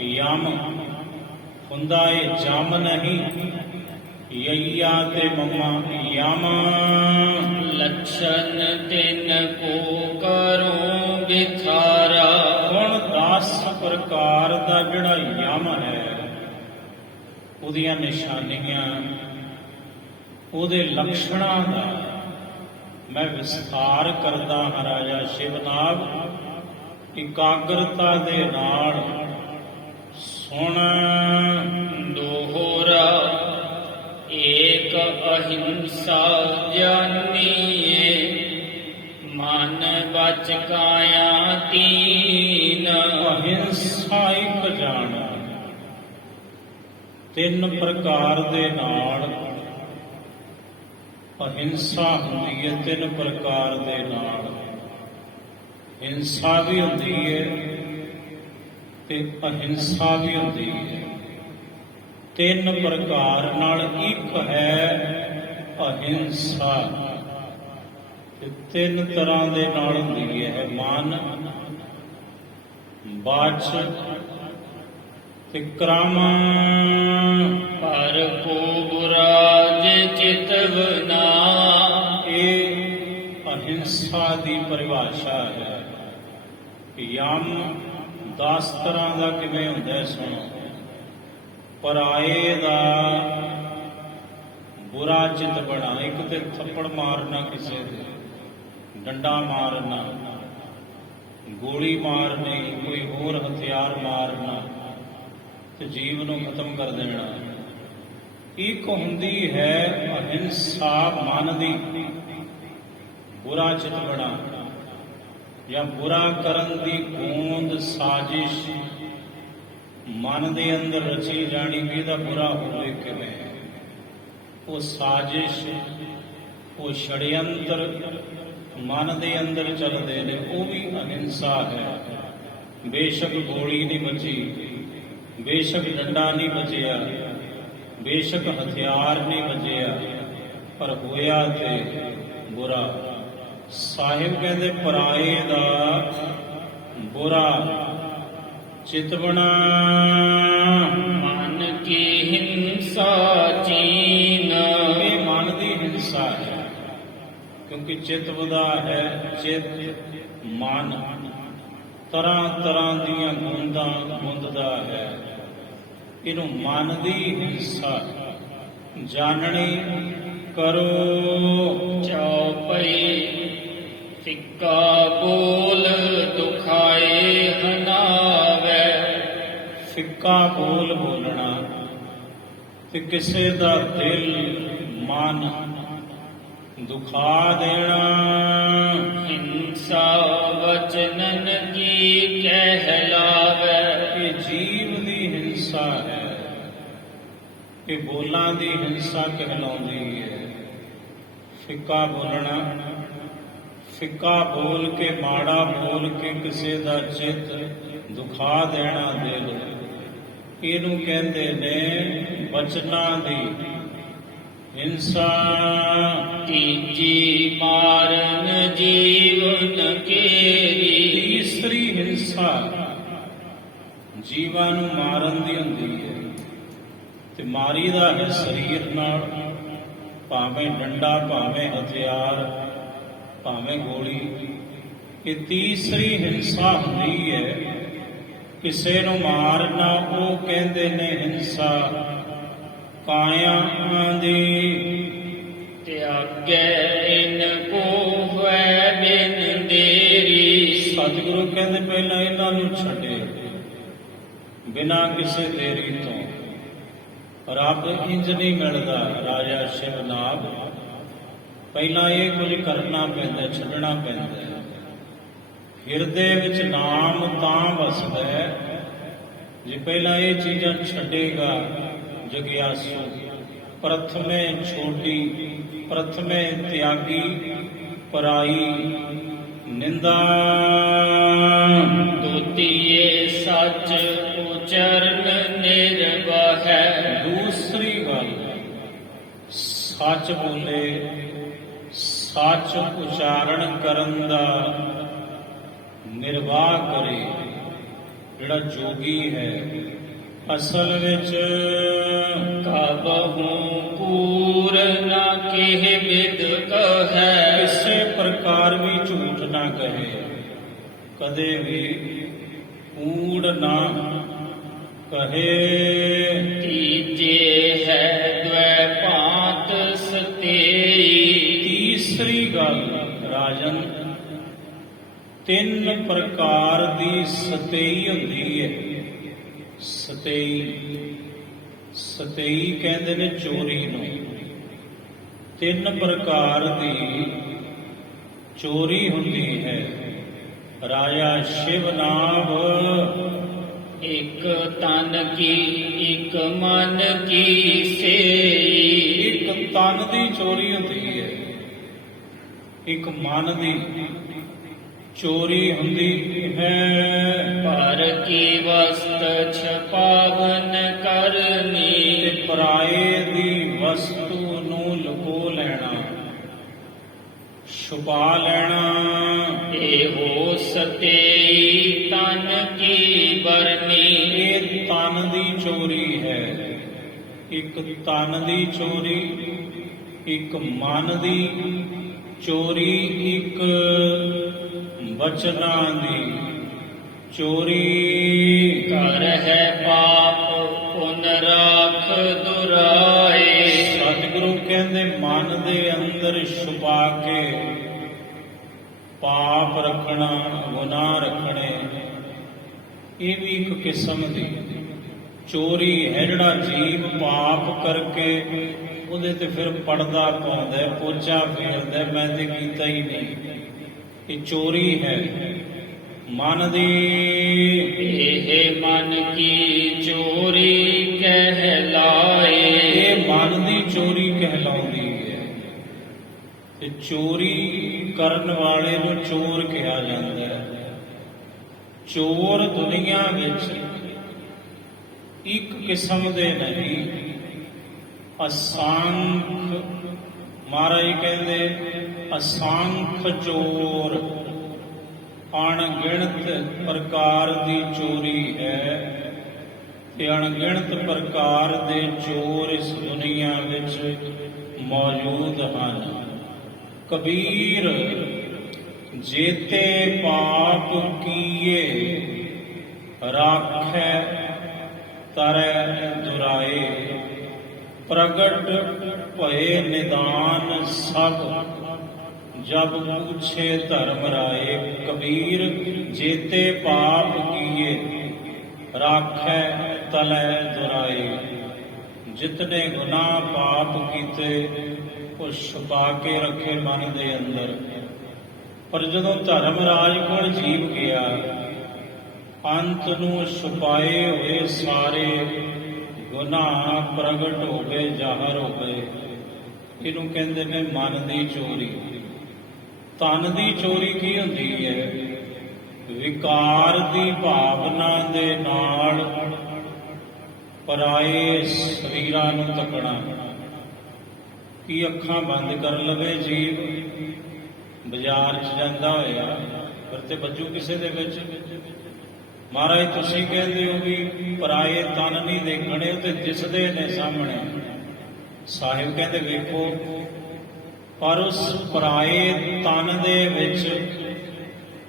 ਯਮ ਹੁੰਦਾ ਹੈ। ਜਮ ਨਹੀਂ, ਯਈਆ ਤੇ ਮਮਾ ਯਮ। ਲਛਨ ਤਿਨ ਕੋ ਕਰੋ ਵਿਥਾਰਾ। ਹੁਣ 10 ਪ੍ਰਕਾਰ ਦਾ ਜਿਹੜਾ ਯਮ ਹੈ, ਉਹਦੀਆਂ ਨਿਸ਼ਾਨੀਆਂ, ਉਹਦੇ ਲੱਛਣਾਂ ਦਾ ਮੈਂ ਵਿਸਥਾਰ ਕਰਦਾ ਹਾਂ ਰਾਜਾ ਸ਼ਿਵਨਾਗ। ਇਕਾਗਰਤਾ ਦੇ ਨਾਲ ਸੁਣ। ਦੋਹਰਾ ਏਕ ਅਹਿੰਸਾ ਜਾਨੀਏ। ਮਨ ਬਚ ਕਾਇਆ ਤੀਨ। ਅਹਿੰਸਾ ਇੱਕ ਜਾਣ। 3 ਪ੍ਰਕਾਰ ਦੇ ਨਾਲ ਅਹਿੰਸਾ ਹੁੰਦੀ ਹੈ। 3 ਪ੍ਰਕਾਰ ਦੇ ਨਾਲ ਹਿੰਸਾ ਵੀ ਹੁੰਦੀ ਹੈ ਤੇ ਅਹਿੰਸਾ ਵੀ ਹੁੰਦੀ ਹੈ। 3 ਪ੍ਰਕਾਰ ਨਾਲ ਇੱਕ ਹੈ ਅਹਿੰਸਾ। ਤੇ 3 ਤਰ੍ਹਾਂ ਦੇ ਨਾਲ ਹੁੰਦੀ ਹੈ ਮਨ, ਬਾਚ ਤੇ ਕਰਮ। ਪਰ ਕੋ ਬੁਰਾਜ ਚਿਤਵਨਾ। ਇਹ ਅਹਿੰਸਾ ਦੀ ਪਰਿਭਾਸ਼ਾ ਹੈ। ਯਮ 10 ਤਰ੍ਹਾਂ ਦਾ ਕਿਵੇਂ ਹੁੰਦਾ ਹੈ ਸੁਣੋ। ਪਰਾਏ ਦਾ ਬੁਰਾ ਚਿਤ ਬਣਾ। ਇੱਕ ਤੇ ਥੱਪੜ ਮਾਰਨਾ, ਕਿਸੇ ਦੇ ਡੰਡਾ ਮਾਰਨਾ, ਗੋਲੀ ਮਾਰਨੀ, ਕੋਈ ਹੋਰ ਹਥਿਆਰ ਮਾਰਨਾ ਤੇ ਜੀਵ ਨੂੰ ਖਤਮ ਕਰ ਦੇਣਾ। ਇੱਕ ਹੁੰਦੀ ਹੈ ਅਹਿੰਸਾ ਮਨ ਦੀ, ਬੁਰਾ ਚਿਤ ਬਣਾ ਜਾਂ ਬੁਰਾ ਕਰਨ ਦੀ ਗੂੰਦ, ਸਾਜ਼ਿਸ਼ ਮਨ ਦੇ ਅੰਦਰ ਰਚੀ ਜਾਣੀ ਵੀ ਇਹਦਾ ਬੁਰਾ ਹੋਵੇ ਕਿਵੇਂ। ਉਹ ਸਾਜ਼ਿਸ਼, ਉਹ ਛੜਯੰਤਰ ਮਨ ਦੇ ਅੰਦਰ ਚੱਲਦੇ ਨੇ, ਉਹ ਵੀ ਅਹਿੰਸਾ ਹੈ। ਬੇਸ਼ੱਕ ਗੋਲੀ ਨਹੀਂ ਬਚੀ, ਬੇਸ਼ੱਕ ਡੰਡਾ ਨਹੀਂ ਬਚਿਆ, ਬੇਸ਼ੱਕ ਹਥਿਆਰ ਨਹੀਂ ਬਚਿਆ, ਪਰ ਹੋਇਆ ਤੇ ਬੁਰਾ। ਸਾਹਿਬ ਕਹਿੰਦੇ ਪਰਾਏ ਦਾ ਬੁਰਾ ਚਿਤ ਬਣਾ। ਮਨ ਕੀ ਹਿੰਸਾ ਚੀਨ। ਇਹ ਮਨ ਦੀ ਹਿੰਸਾ ਹੈ, ਕਿਉਂਕਿ ਚਿਤ ਬੁਦਾ ਹੈ। ਚਿਤ ਮਨ ਤਰ੍ਹਾਂ ਤਰ੍ਹਾਂ ਦੀਆਂ ਗੂੰਦਾਂ ਗੁੰਦਦਾ ਹੈ। ਇਹਨੂੰ ਮਨ ਦੀ ਹਿੰਸਾ ਜਾਣਨੀ ਕਰੋ। ਚੌਪਈ ਫਿੱਕਾ ਬੋਲ ਦੁਖਾਏ ਹਨਾ। ਫਿੱਕਾ ਬੋਲ ਬੋਲਣਾ ਤੇ ਕਿਸੇ ਦਾ ਦਿਲ ਮਨ ਦੁਖਾ ਦੇਣਾ। ਹਿੰਸਾ ਵਚਨਨ ਕੀ ਕਹਿਲਾਵੇ। ਇਹ ਜੀਵ ਦੀ ਹਿੰਸਾ ਹੈ, ਇਹ ਬੋਲਾਂ ਦੀ ਹਿੰਸਾ ਕਹਿਲਾਉਂਦੀ ਹੈ। ਫਿੱਕਾ ਬੋਲਣਾ, ਫਿੱਕਾ ਬੋਲ ਕੇ, ਮਾੜਾ ਬੋਲ ਕੇ ਕਿਸੇ ਦਾ ਚਿੱਤ ਦੁਖਾ ਦੇਣਾ, ਦਿਲ, ਇਹਨੂੰ ਕਹਿੰਦੇ ਨੇ ਬਚਨਾਂ ਦੀ ਹਿੰਸਾ। ਤੀਜੀ ਮਾਰਨ ਜੀਵਨ ਕੇਰੀ। ਤੀਸਰੀ ਹਿੰਸਾ ਜੀਵਾਂ ਨੂੰ ਮਾਰਨ ਦੀ ਹੁੰਦੀ ਹੈ, ਤੇ ਮਾਰੀ ਦਾ ਹੈ ਸਰੀਰ ਨਾਲ, ਭਾਵੇਂ ਡੰਡਾ, ਭਾਵੇਂ ਹਥਿਆਰ, ਭਾਵੇਂ ਗੋਲੀ। ਇਹ ਤੀਸਰੀ ਹਿੰਸਾ ਹੁੰਦੀ ਹੈ, ਕਿਸੇ ਨੂੰ ਮਾਰਨਾ, ਉਹ ਕਹਿੰਦੇ ਨੇ ਹਿੰਸਾ। ਕਾਇਆ ਦੀ ਤਿਆਗੈ ਇਨ ਕੋ ਹੋਇ ਬਿਨ ਦੇਰੀ। ਸਤਿਗੁਰੂ ਕਹਿੰਦੇ ਪਹਿਲਾਂ ਇਹਨਾਂ ਨੂੰ ਛੱਡੇ ਬਿਨਾਂ ਕਿਸੇ ਦੇਰੀ ਤੋਂ। ਰੱਬ ਇੰਜ ਨਹੀਂ ਮਿਲਦਾ ਰਾਜਾ ਸ਼ਿਵਨਾਗ, ਪਹਿਲਾਂ ਇਹ ਕੁਝ ਕਰਨਾ ਪੈਂਦਾ, ਛੱਡਣਾ ਪੈਂਦਾ। ਹਿਰਦੇ ਵਿੱਚ ਨਾਮ ਤਾਂ ਵਸਦਾ ਹੈ ਜੇ ਪਹਿਲਾਂ ਇਹ ਚੀਜ਼ਾਂ ਛੱਡੇਗਾ। ਜਗਿਆਸੂ ਪ੍ਰਥਮੇ ਛੋਟੀ, ਪ੍ਰਥਮੇ ਤਿਆਗੀ, ਪਰਾਈ ਨਿੰਦਾ। ਦੁਤੀਏ ਸੱਚ ਉਚਰਨ ਨਿਰਵਹੈ। ਦੂਸਰੀ ਗੱਲ, ਸੱਚ ਬੋਲੇ, ਸੱਚ ਉਚਾਰਨ ਕਰਨ ਦਾ ਨਿਰਵਾਹ ਕਰੇ। ਜਿਹੜਾ ਜੋਗੀ ਹੈ ਅਸਲ ਵਿੱਚ ਕਬਹੂ ਕੂਰ ਨਾ ਕਿਹ ਬਿਦ ਕਹੈ। ਕਿਸੇ ਪ੍ਰਕਾਰ ਵੀ ਝੂਠ ਨਾ ਕਹੇ, ਕਦੇ ਵੀ ਕੂੜ ਨਾ ਕਹੇ। ਤੀਜੇ ਹੈ ਦ્વੈ ਭਾਂਤ ਸਤੇਈ। ਤੀਸਰੀ ਗੱਲ ਰਾਜਨ, ਤਿੰਨ ਪ੍ਰਕਾਰ ਦੀ ਸਤੇਈ ਹੁੰਦੀ ਹੈ। ਸਤੇਈ, ਸਤੇਈ ਕਹਿੰਦੇ ਨੇ ਚੋਰੀ ਨੂੰ। ਤਿੰਨ ਪ੍ਰਕਾਰ ਦੀ ਚੋਰੀ ਹੁੰਦੀ ਹੈ। ਰਾਜਾ ਸ਼ਿਵਨਾਭ ਇੱਕ ਤਨ ਕੀ ਇੱਕ ਮਨ ਕੀ ਸੇਈ। ਇੱਕ ਤਨ ਦੀ ਚੋਰੀ ਹੁੰਦੀ ਹੈ, ਇੱਕ ਮਨ ਦੀ ਚੋਰੀ ਹੁੰਦੀ ਹੈ। ਪਰ ਕੀ ਵਸਤ ਛਪਾਵਨ ਕਰਨੀ। ਤੇ ਪਰਾਏ ਦੀ ਵਸਤੂ ਨੂੰ ਲੁਕੋ ਲੈਣਾ, ਛੁਪਾ ਲੈਣਾ। ਇਹੋ ਸਤੇਈ ਤਨ ਕੀ ਬਰਨੀ। ਇਹ ਤਨ ਦੀ ਚੋਰੀ ਹੈ। ਇੱਕ ਤਨ ਦੀ ਚੋਰੀ, ਇੱਕ ਮਨ ਦੀ ਚੋਰੀ, ਇੱਕ ਬਚਨਾਂ ਦੀ ਚੋਰੀ। ਕਰ ਹੈ ਪਾਪ ਪੁਨ ਰਾਖ ਦੁਰਾਏ। ਸਤਿਗੁਰੂ ਕਹਿੰਦੇ ਮਨ ਦੇ ਅੰਦਰ ਛੁਪਾ ਕੇ ਪਾਪ ਰੱਖਣਾ, ਗੁਨਾਹ ਰੱਖਣੇ, ਇਹ ਵੀ ਇੱਕ ਕਿਸਮ ਦੀ ਚੋਰੀ ਹੈ। ਜਿਹੜਾ ਜੀਵ ਪਾਪ ਕਰਕੇ ਉਹਦੇ ਤੇ ਫਿਰ ਪਰਦਾ ਪਾਉਂਦਾ, ਪੋਚਾ ਫੇਰਦਾ, ਮੈਂ ਤੇ ਕੀਤਾ ਹੀ ਨਹੀਂ, ਇਹ ਚੋਰੀ ਹੈ ਮਨ ਦੀ। ਇਹ ਮਨ ਕੀ ਚੋਰੀ ਕਹਿਲਾਏ। ਇਹ ਮਨ ਦੀ ਚੋਰੀ ਕਹਿਲਾਉਂਦੀ ਹੈ, ਤੇ ਚੋਰੀ ਕਰਨ ਵਾਲੇ ਨੂੰ ਚੋਰ ਕਿਹਾ ਜਾਂਦਾ ਹੈ। ਚੋਰ ਦੁਨੀਆ ਵਿੱਚ ਇੱਕ ਕਿਸਮ ਦੇ ਨਹੀਂ, ਅਸੰਖ, ਮਹਾਰਾਜ ਕਹਿੰਦੇ ਅਸੰਖ ਚੋਰ, ਅਣਗਿਣਤ ਪ੍ਰਕਾਰ ਦੀ ਚੋਰੀ ਹੈ। ਤੇ ਅਣਗਿਣਤ ਪ੍ਰਕਾਰ ਦੇ ਚੋਰ ਇਸ ਦੁਨੀਆ ਵਿੱਚ ਮੌਜੂਦ ਹਨ। ਕਬੀਰ ਜੇਤੇ ਪਾਪ ਕੀਏ ਰਾਖੈ ਤਰੈ ਦੁਰਾਏ। ਪ੍ਰਗਟ ਭਏ ਨਿਦਾਨ ਸਭ ਜਬ ਪੂਛੇ ਧਰਮ ਰਾਏ। ਕਬੀਰ ਜੇਤੇ ਪਾਪ ਕੀਏ ਰਾਖੈ ਤਲੈ ਦੁਰਾਏ। ਜਿਤਨੇ ਗੁਨਾਹ ਪਾਪ ਕੀਤੇ ਉਹ ਛੁਪਾ ਕੇ ਰੱਖੇ ਮਨ ਦੇ ਅੰਦਰ। ਪਰ ਜਦੋਂ ਧਰਮਰਾਜ ਕੋਲ ਜੀਵ ਗਿਆ, ਅੰਤ ਨੂੰ ਛੁਪਾਏ ਹੋਏ ਸਾਰੇ ਗੁਨਾਹ ਪ੍ਰਗਟ ਹੋ ਗਏ, ਜ਼ਾਹਰ ਹੋ ਗਏ। ਇਹਨੂੰ ਕਹਿੰਦੇ ਨੇ ਮਨ ਦੀ ਚੋਰੀ। ਤਨ ਦੀ ਚੋਰੀ ਕੀ ਹੁੰਦੀ ਹੈ? ਵਿਕਾਰ ਦੀ ਭਾਵਨਾ ਦੇ ਨਾਲ ਪਰਾਏ ਸਰੀਰਾਂ ਨੂੰ ਤੱਕਣਾ। ਕੀ ਅੱਖਾਂ ਬੰਦ ਕਰ ਲਵੇ ਜੀਵ, ਬਾਜ਼ਾਰ 'ਚ ਜਾਂਦਾ ਹੋਇਆ, ਫਿਰ ਤੇ ਬੱਜੂ ਕਿਸੇ ਦੇ ਵਿੱਚ। ਮਹਾਰਾਜ ਤੁਸੀਂ ਕਹਿੰਦੇ ਹੋ ਵੀ ਪਰਾਏ ਤਨ ਨਹੀਂ ਦੇਖਣੇ, ਉਹ ਤੇ ਦਿਸਦੇ ਨੇ ਸਾਹਮਣੇ। ਸਾਹਿਬ ਕਹਿੰਦੇ ਵੇਖੋ, ਪਰ ਉਸ ਪਰਾਏ ਤਨ ਦੇ ਵਿੱਚ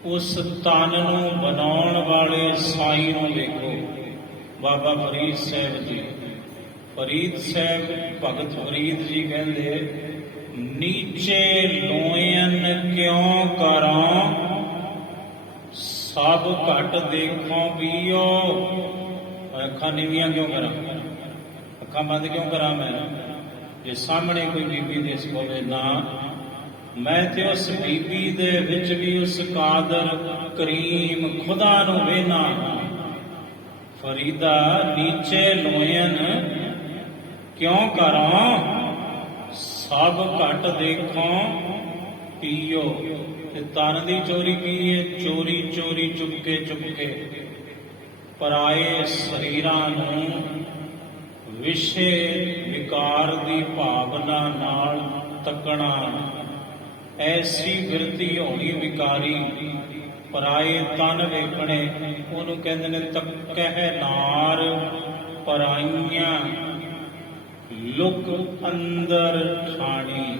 ਉਸ ਤਨ ਨੂੰ ਬਣਾਉਣ ਵਾਲੇ ਸਾਈਂ ਨੂੰ ਵੇਖੋ। ਬਾਬਾ ਫਰੀਦ ਸਾਹਿਬ ਜੀ, ਫਰੀਦ ਸਾਹਿਬ ਭਗਤ ਫਰੀਦ ਜੀ ਕਹਿੰਦੇ, ਨੀਚੇ ਲੋਇਨ ਕਿਉਂ ਕਰਾਂ, ਸਭ ਘਟ ਦੇਖੋ ਪੀਓ। ਅੱਖਾਂ ਨੀਵੀਆਂ ਕਿਉਂ ਕਰਾਂ, ਅੱਖਾਂ ਬੰਦ ਕਿਉਂ ਕਰਾਂ ਮੈਂ? ਜੇ ਸਾਹਮਣੇ ਕੋਈ ਬੀਬੀ ਦਿਸ ਪਵੇ ਨਾ, ਮੈਂ ਤੇ ਉਸ ਬੀਬੀ ਦੇ ਵਿੱਚ ਵੀ ਉਸ ਕਾਦਰ ਕਰੀਮ ਖੁਦਾ ਨੂੰ ਵੇਖਣਾ। ਫਰੀਦਾ ਨੀਚੇ ਲੋਇਨ ਕਿਉਂ ਕਰਾਂ, ਸਭ ਘਟ ਦੇਖੋ ਪੀਓ। ਤੇ ਤਨ ਦੀ ਚੋਰੀ ਕੀ ਹੈ? ਚੋਰੀ ਚੋਰੀ ਚੁਪਕੇ ਚੁਪਕੇ ਪਰਾਏ ਸਰੀਰਾਂ ਨੂੰ ਵਿਸ਼ੇ ਵਿਕਾਰ ਦੀ ਭਾਵਨਾ ਨਾਲ ਤੱਕਣਾ। ਐਸੀ ਬਿਰਤੀ ਹੋਣੀ ਵਿਕਾਰੀ, ਪਰਾਏ ਤਨ ਵੇਖਣੇ। ਉਹਨੂੰ ਕਹਿੰਦੇ ਨੇ ਤੱਕਹਿ ਨਾਰ ਪਰਾਈਆਂ, ਲੁਕ ਅੰਦਰ ਠਾਣੀ।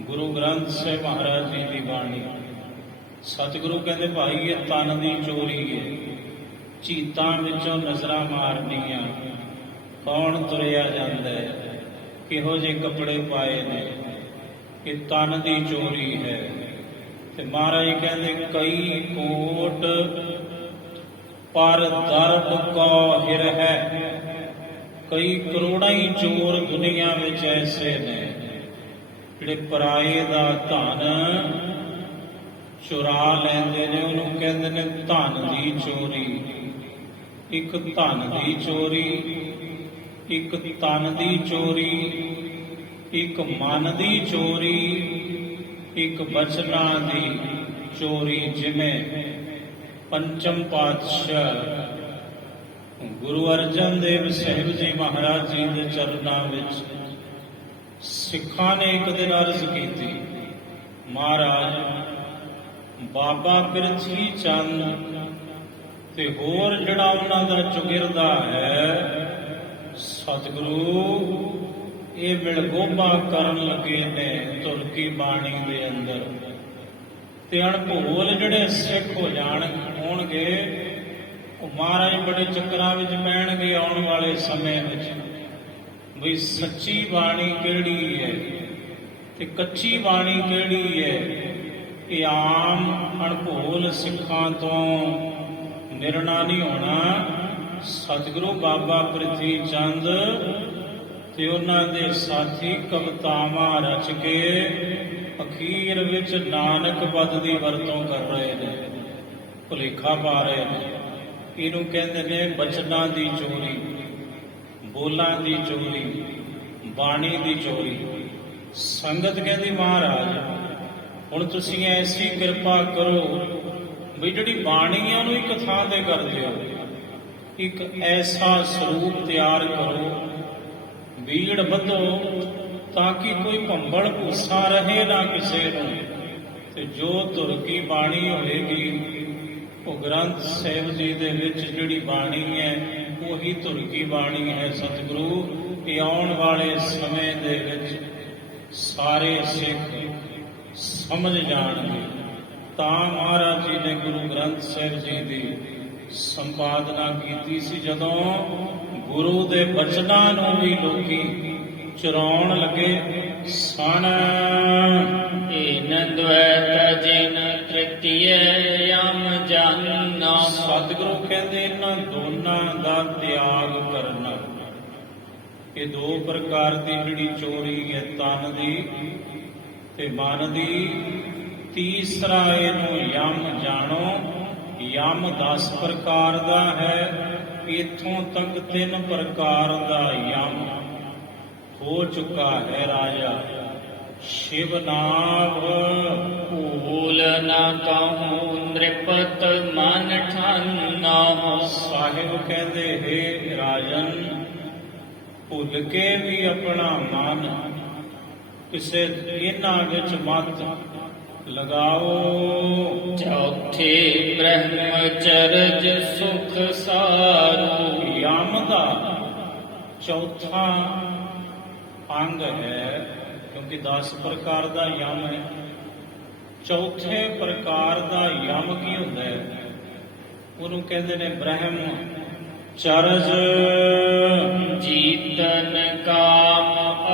ਗੁਰੂ ਗ੍ਰੰਥ ਸਾਹਿਬ ਮਹਾਰਾਜ ਜੀ ਦੀ ਬਾਣੀ। ਸਤਿਗੁਰੂ ਕਹਿੰਦੇ ਭਾਈ ਇਹ ਤਨ ਦੀ ਚੋਰੀ ਹੈ। ਚੀਤਾਂ ਵਿੱਚੋਂ ਨਜ਼ਰਾਂ ਮਾਰਨੀਆਂ, ਕੌਣ ਤੁਰਿਆ ਜਾਂਦਾ ਹੈ, ਕਿਹੋ ਜਿਹੇ ਕੱਪੜੇ ਪਾਏ ਨੇ, ਇਹ ਤਨ ਦੀ ਚੋਰੀ ਹੈ। ਤੇ ਮਹਾਰਾਜ ਕਹਿੰਦੇ ਕਈ ਕੋਟ ਪਰ ਦਰਦ ਕੋ ਹਿਰ ਹੈ। ਕਈ ਕਰੋੜਾਂ ਹੀ ਚੋਰ ਦੁਨੀਆ ਵਿੱਚ ਐਸੇ ਨੇ ਜਿਹੜੇ ਪਰਾਏ ਦਾ ਧਨ ਚੁਰਾ ਲੈਂਦੇ ਨੇ। ਉਹਨੂੰ ਕਹਿੰਦੇ ਨੇ ਧਨ ਦੀ ਚੋਰੀ। ਇੱਕ ਧਨ ਦੀ ਚੋਰੀ, ਇੱਕ ਤਨ ਦੀ ਚੋਰੀ, ਇੱਕ ਮਨ ਦੀ ਚੋਰੀ, ਇੱਕ ਬਚਨਾਂ ਦੀ ਚੋਰੀ। ਜਿਵੇਂ ਪੰਚਮ ਪਾਤਸ਼ਾਹ ਗੁਰੂ ਅਰਜਨ ਦੇਵ ਸਾਹਿਬ ਜੀ ਮਹਾਰਾਜ ਜੀ ਦੇ ਚਰਨਾਂ ਵਿੱਚ ਸਿੱਖਾਂ ਨੇ ਇੱਕ ਦਿਨ ਅਰਜ਼ ਕੀਤੀ, ਮਹਾਰਾਜ ਬਾਬਾ ਪ੍ਰਿਥਵੀ ਚੰਦ ਤੇ ਹੋਰ ਜਿਹੜਾ ਉਹਨਾਂ ਦਾ ਚੁਗਿਰਦਾ ਹੈ ਸਤਿਗੁਰੂ, ਇਹ ਮਿਲਗੋਬਾ ਕਰਨ ਲੱਗੇ ਨੇ ਤੁਲਕੀ ਬਾਣੀ ਦੇ ਅੰਦਰ। ਤੇ ਅਣਭੋਲ ਜਿਹੜੇ ਸਿੱਖ ਹੋ ਹੋਣਗੇ ਉਹ ਮਹਾਰਾਜ ਬੜੇ ਚੱਕਰਾਂ ਵਿੱਚ ਪੈਣਗੇ ਆਉਣ ਵਾਲੇ ਸਮੇਂ ਵਿੱਚ, ਵੀ ਸੱਚੀ ਬਾਣੀ ਕਿਹੜੀ ਹੈ ਤੇ ਕੱਚੀ ਬਾਣੀ ਕਿਹੜੀ ਹੈ। ਇਹ ਆਮ ਅਣਭੋਲ ਸਿੱਖਾਂ ਤੋਂ ਨਿਰਣਾ ਨਹੀਂ ਹੋਣਾ। ਸਤਿਗੁਰੂ ਬਾਬਾ ਪ੍ਰਿਥਵੀ ਚੰਦ ਤੇ ਉਹਨਾਂ ਦੇ ਸਾਥੀ ਕਵਿਤਾਵਾਂ ਰਚ ਕੇ ਅਖੀਰ ਵਿੱਚ ਨਾਨਕ ਪਦ ਦੀ ਵਰਤੋਂ ਕਰ ਰਹੇ ਨੇ, ਭੁਲੇਖਾ ਪਾ ਰਹੇ ਨੇ। ਇਹਨੂੰ ਕਹਿੰਦੇ ਨੇ ਬਚਨਾਂ ਦੀ ਚੋਰੀ, ਬੋਲਾਂ ਦੀ ਚੋਰੀ, ਬਾਣੀ ਦੀ ਚੋਰੀ। ਸੰਗਤ ਕਹਿੰਦੀ ਮਹਾਰਾਜ ਹੁਣ ਤੁਸੀਂ ਐਸੀ ਕਿਰਪਾ ਕਰੋ ਵੀ ਜਿਹੜੀ ਬਾਣੀ ਹੈ ਉਹਨੂੰ ਇੱਕ ਥਾਂ ਤੇ ਕਰ ਦਿਓ, ਇੱਕ ਐਸਾ ਸਰੂਪ ਤਿਆਰ ਕਰੋ, ਬੀੜ ਬੱਧੋ ਤਾਂ ਕਿ ਕੋਈ ਭੰਬਲ ਭੂਸਾ ਰਹੇ ਨਾ ਕਿਸੇ ਨੂੰ। ਤੇ ਜੋ ਧੁਰ ਕੀ ਬਾਣੀ ਹੋਵੇਗੀ ਉਹ ਗ੍ਰੰਥ ਸਾਹਿਬ ਜੀ ਦੇ ਵਿੱਚ ਜਿਹੜੀ ਬਾਣੀ ਹੈ ਉਹੀ ਧੁਰ ਕੀ ਬਾਣੀ ਹੈ। ਸਤਿਗੁਰੂ ਇਹ ਆਉਣ ਵਾਲੇ ਸਮੇਂ ਦੇ ਵਿੱਚ ਸਾਰੇ ਸਿੱਖ ਸਮਝ ਜਾਣਗੇ। ਤਾਂ ਮਹਾਰਾਜ ਜੀ ਨੇ ਗੁਰੂ ਗ੍ਰੰਥ ਸਾਹਿਬ ਜੀ ਦੀ ਸੰਪਾਦਨਾ ਕੀਤੀ ਸੀ। ਜਦੋਂ ਗੁਰੂ ਦੇ ਬਚਨਾਂ ਨੂੰ ਵੀ ਲੋਕੀ ਚੁਰਾਉਣ ਲੱਗੇ ਸਨ। ਏਨ ਦ્વੈਤ ਜਿਨ ਤ੍ਰਿਤੀਯ ਯਮ ਜਾ ਜਾਨਾ। ਸਤਿਗੁਰੂ ਕਹਿੰਦੇ ਇਹਨਾਂ ਦੋਨਾਂ ਦਾ ਤਿਆਗ ਕਰਨਾ। ਇਹ ਦੋ ਪ੍ਰਕਾਰ ਦੀ ਜਿਹੜੀ ਚੋਰੀ ਹੈ, ਤਨ ਦੀ ਤੇ ਮਨ ਦੀ। ਤੀਸਰਾ ਇਹਨੂੰ ਯਮ ਜਾਣੋ। ਯਮ 10 ਪ੍ਰਕਾਰ ਦਾ ਹੈ, ਇਥੋਂ ਤੱਕ 3 ਪ੍ਰਕਾਰ ਦਾ ਯਮ ਹੋ ਚੁੱਕਾ ਹੈ ਰਾਜਾ। ਸ਼ਿਵ ਨਾਮ ਭੂਲ ਨਾ ਕਹੂੰ ਨ੍ਰਿਪਤ ਮਨ ਠਾਨਾ। ਸਾਹਿਬ ਕਹਿੰਦੇ ਹੈ ਰਾਜਨ, ਭੁੱਲ ਕੇ ਵੀ ਆਪਣਾ ਮਨ ਕਿਸੇ ਇਹਨਾਂ ਵਿੱਚ ਮਤ ਲਗਾਓ। ਚੌਥੇ ਬ੍ਰਹਮਚਰਜ ਸੁਖ ਸਾਰੂ। ਯਮ ਦਾ ਚੌਥਾ ਅੰਗ ਹੈ, ਕਿਉਂਕਿ 10 ਪ੍ਰਕਾਰ ਦਾ ਯਮ ਹੈ। ਚੌਥੇ ਪ੍ਰਕਾਰ ਦਾ ਯਮ ਕੀ ਹੁੰਦਾ ਹੈ? ਉਹਨੂੰ ਕਹਿੰਦੇ ਨੇ ਬ੍ਰਹਮ ਚਰਜ। ਜੀਤਨ ਕਾਮ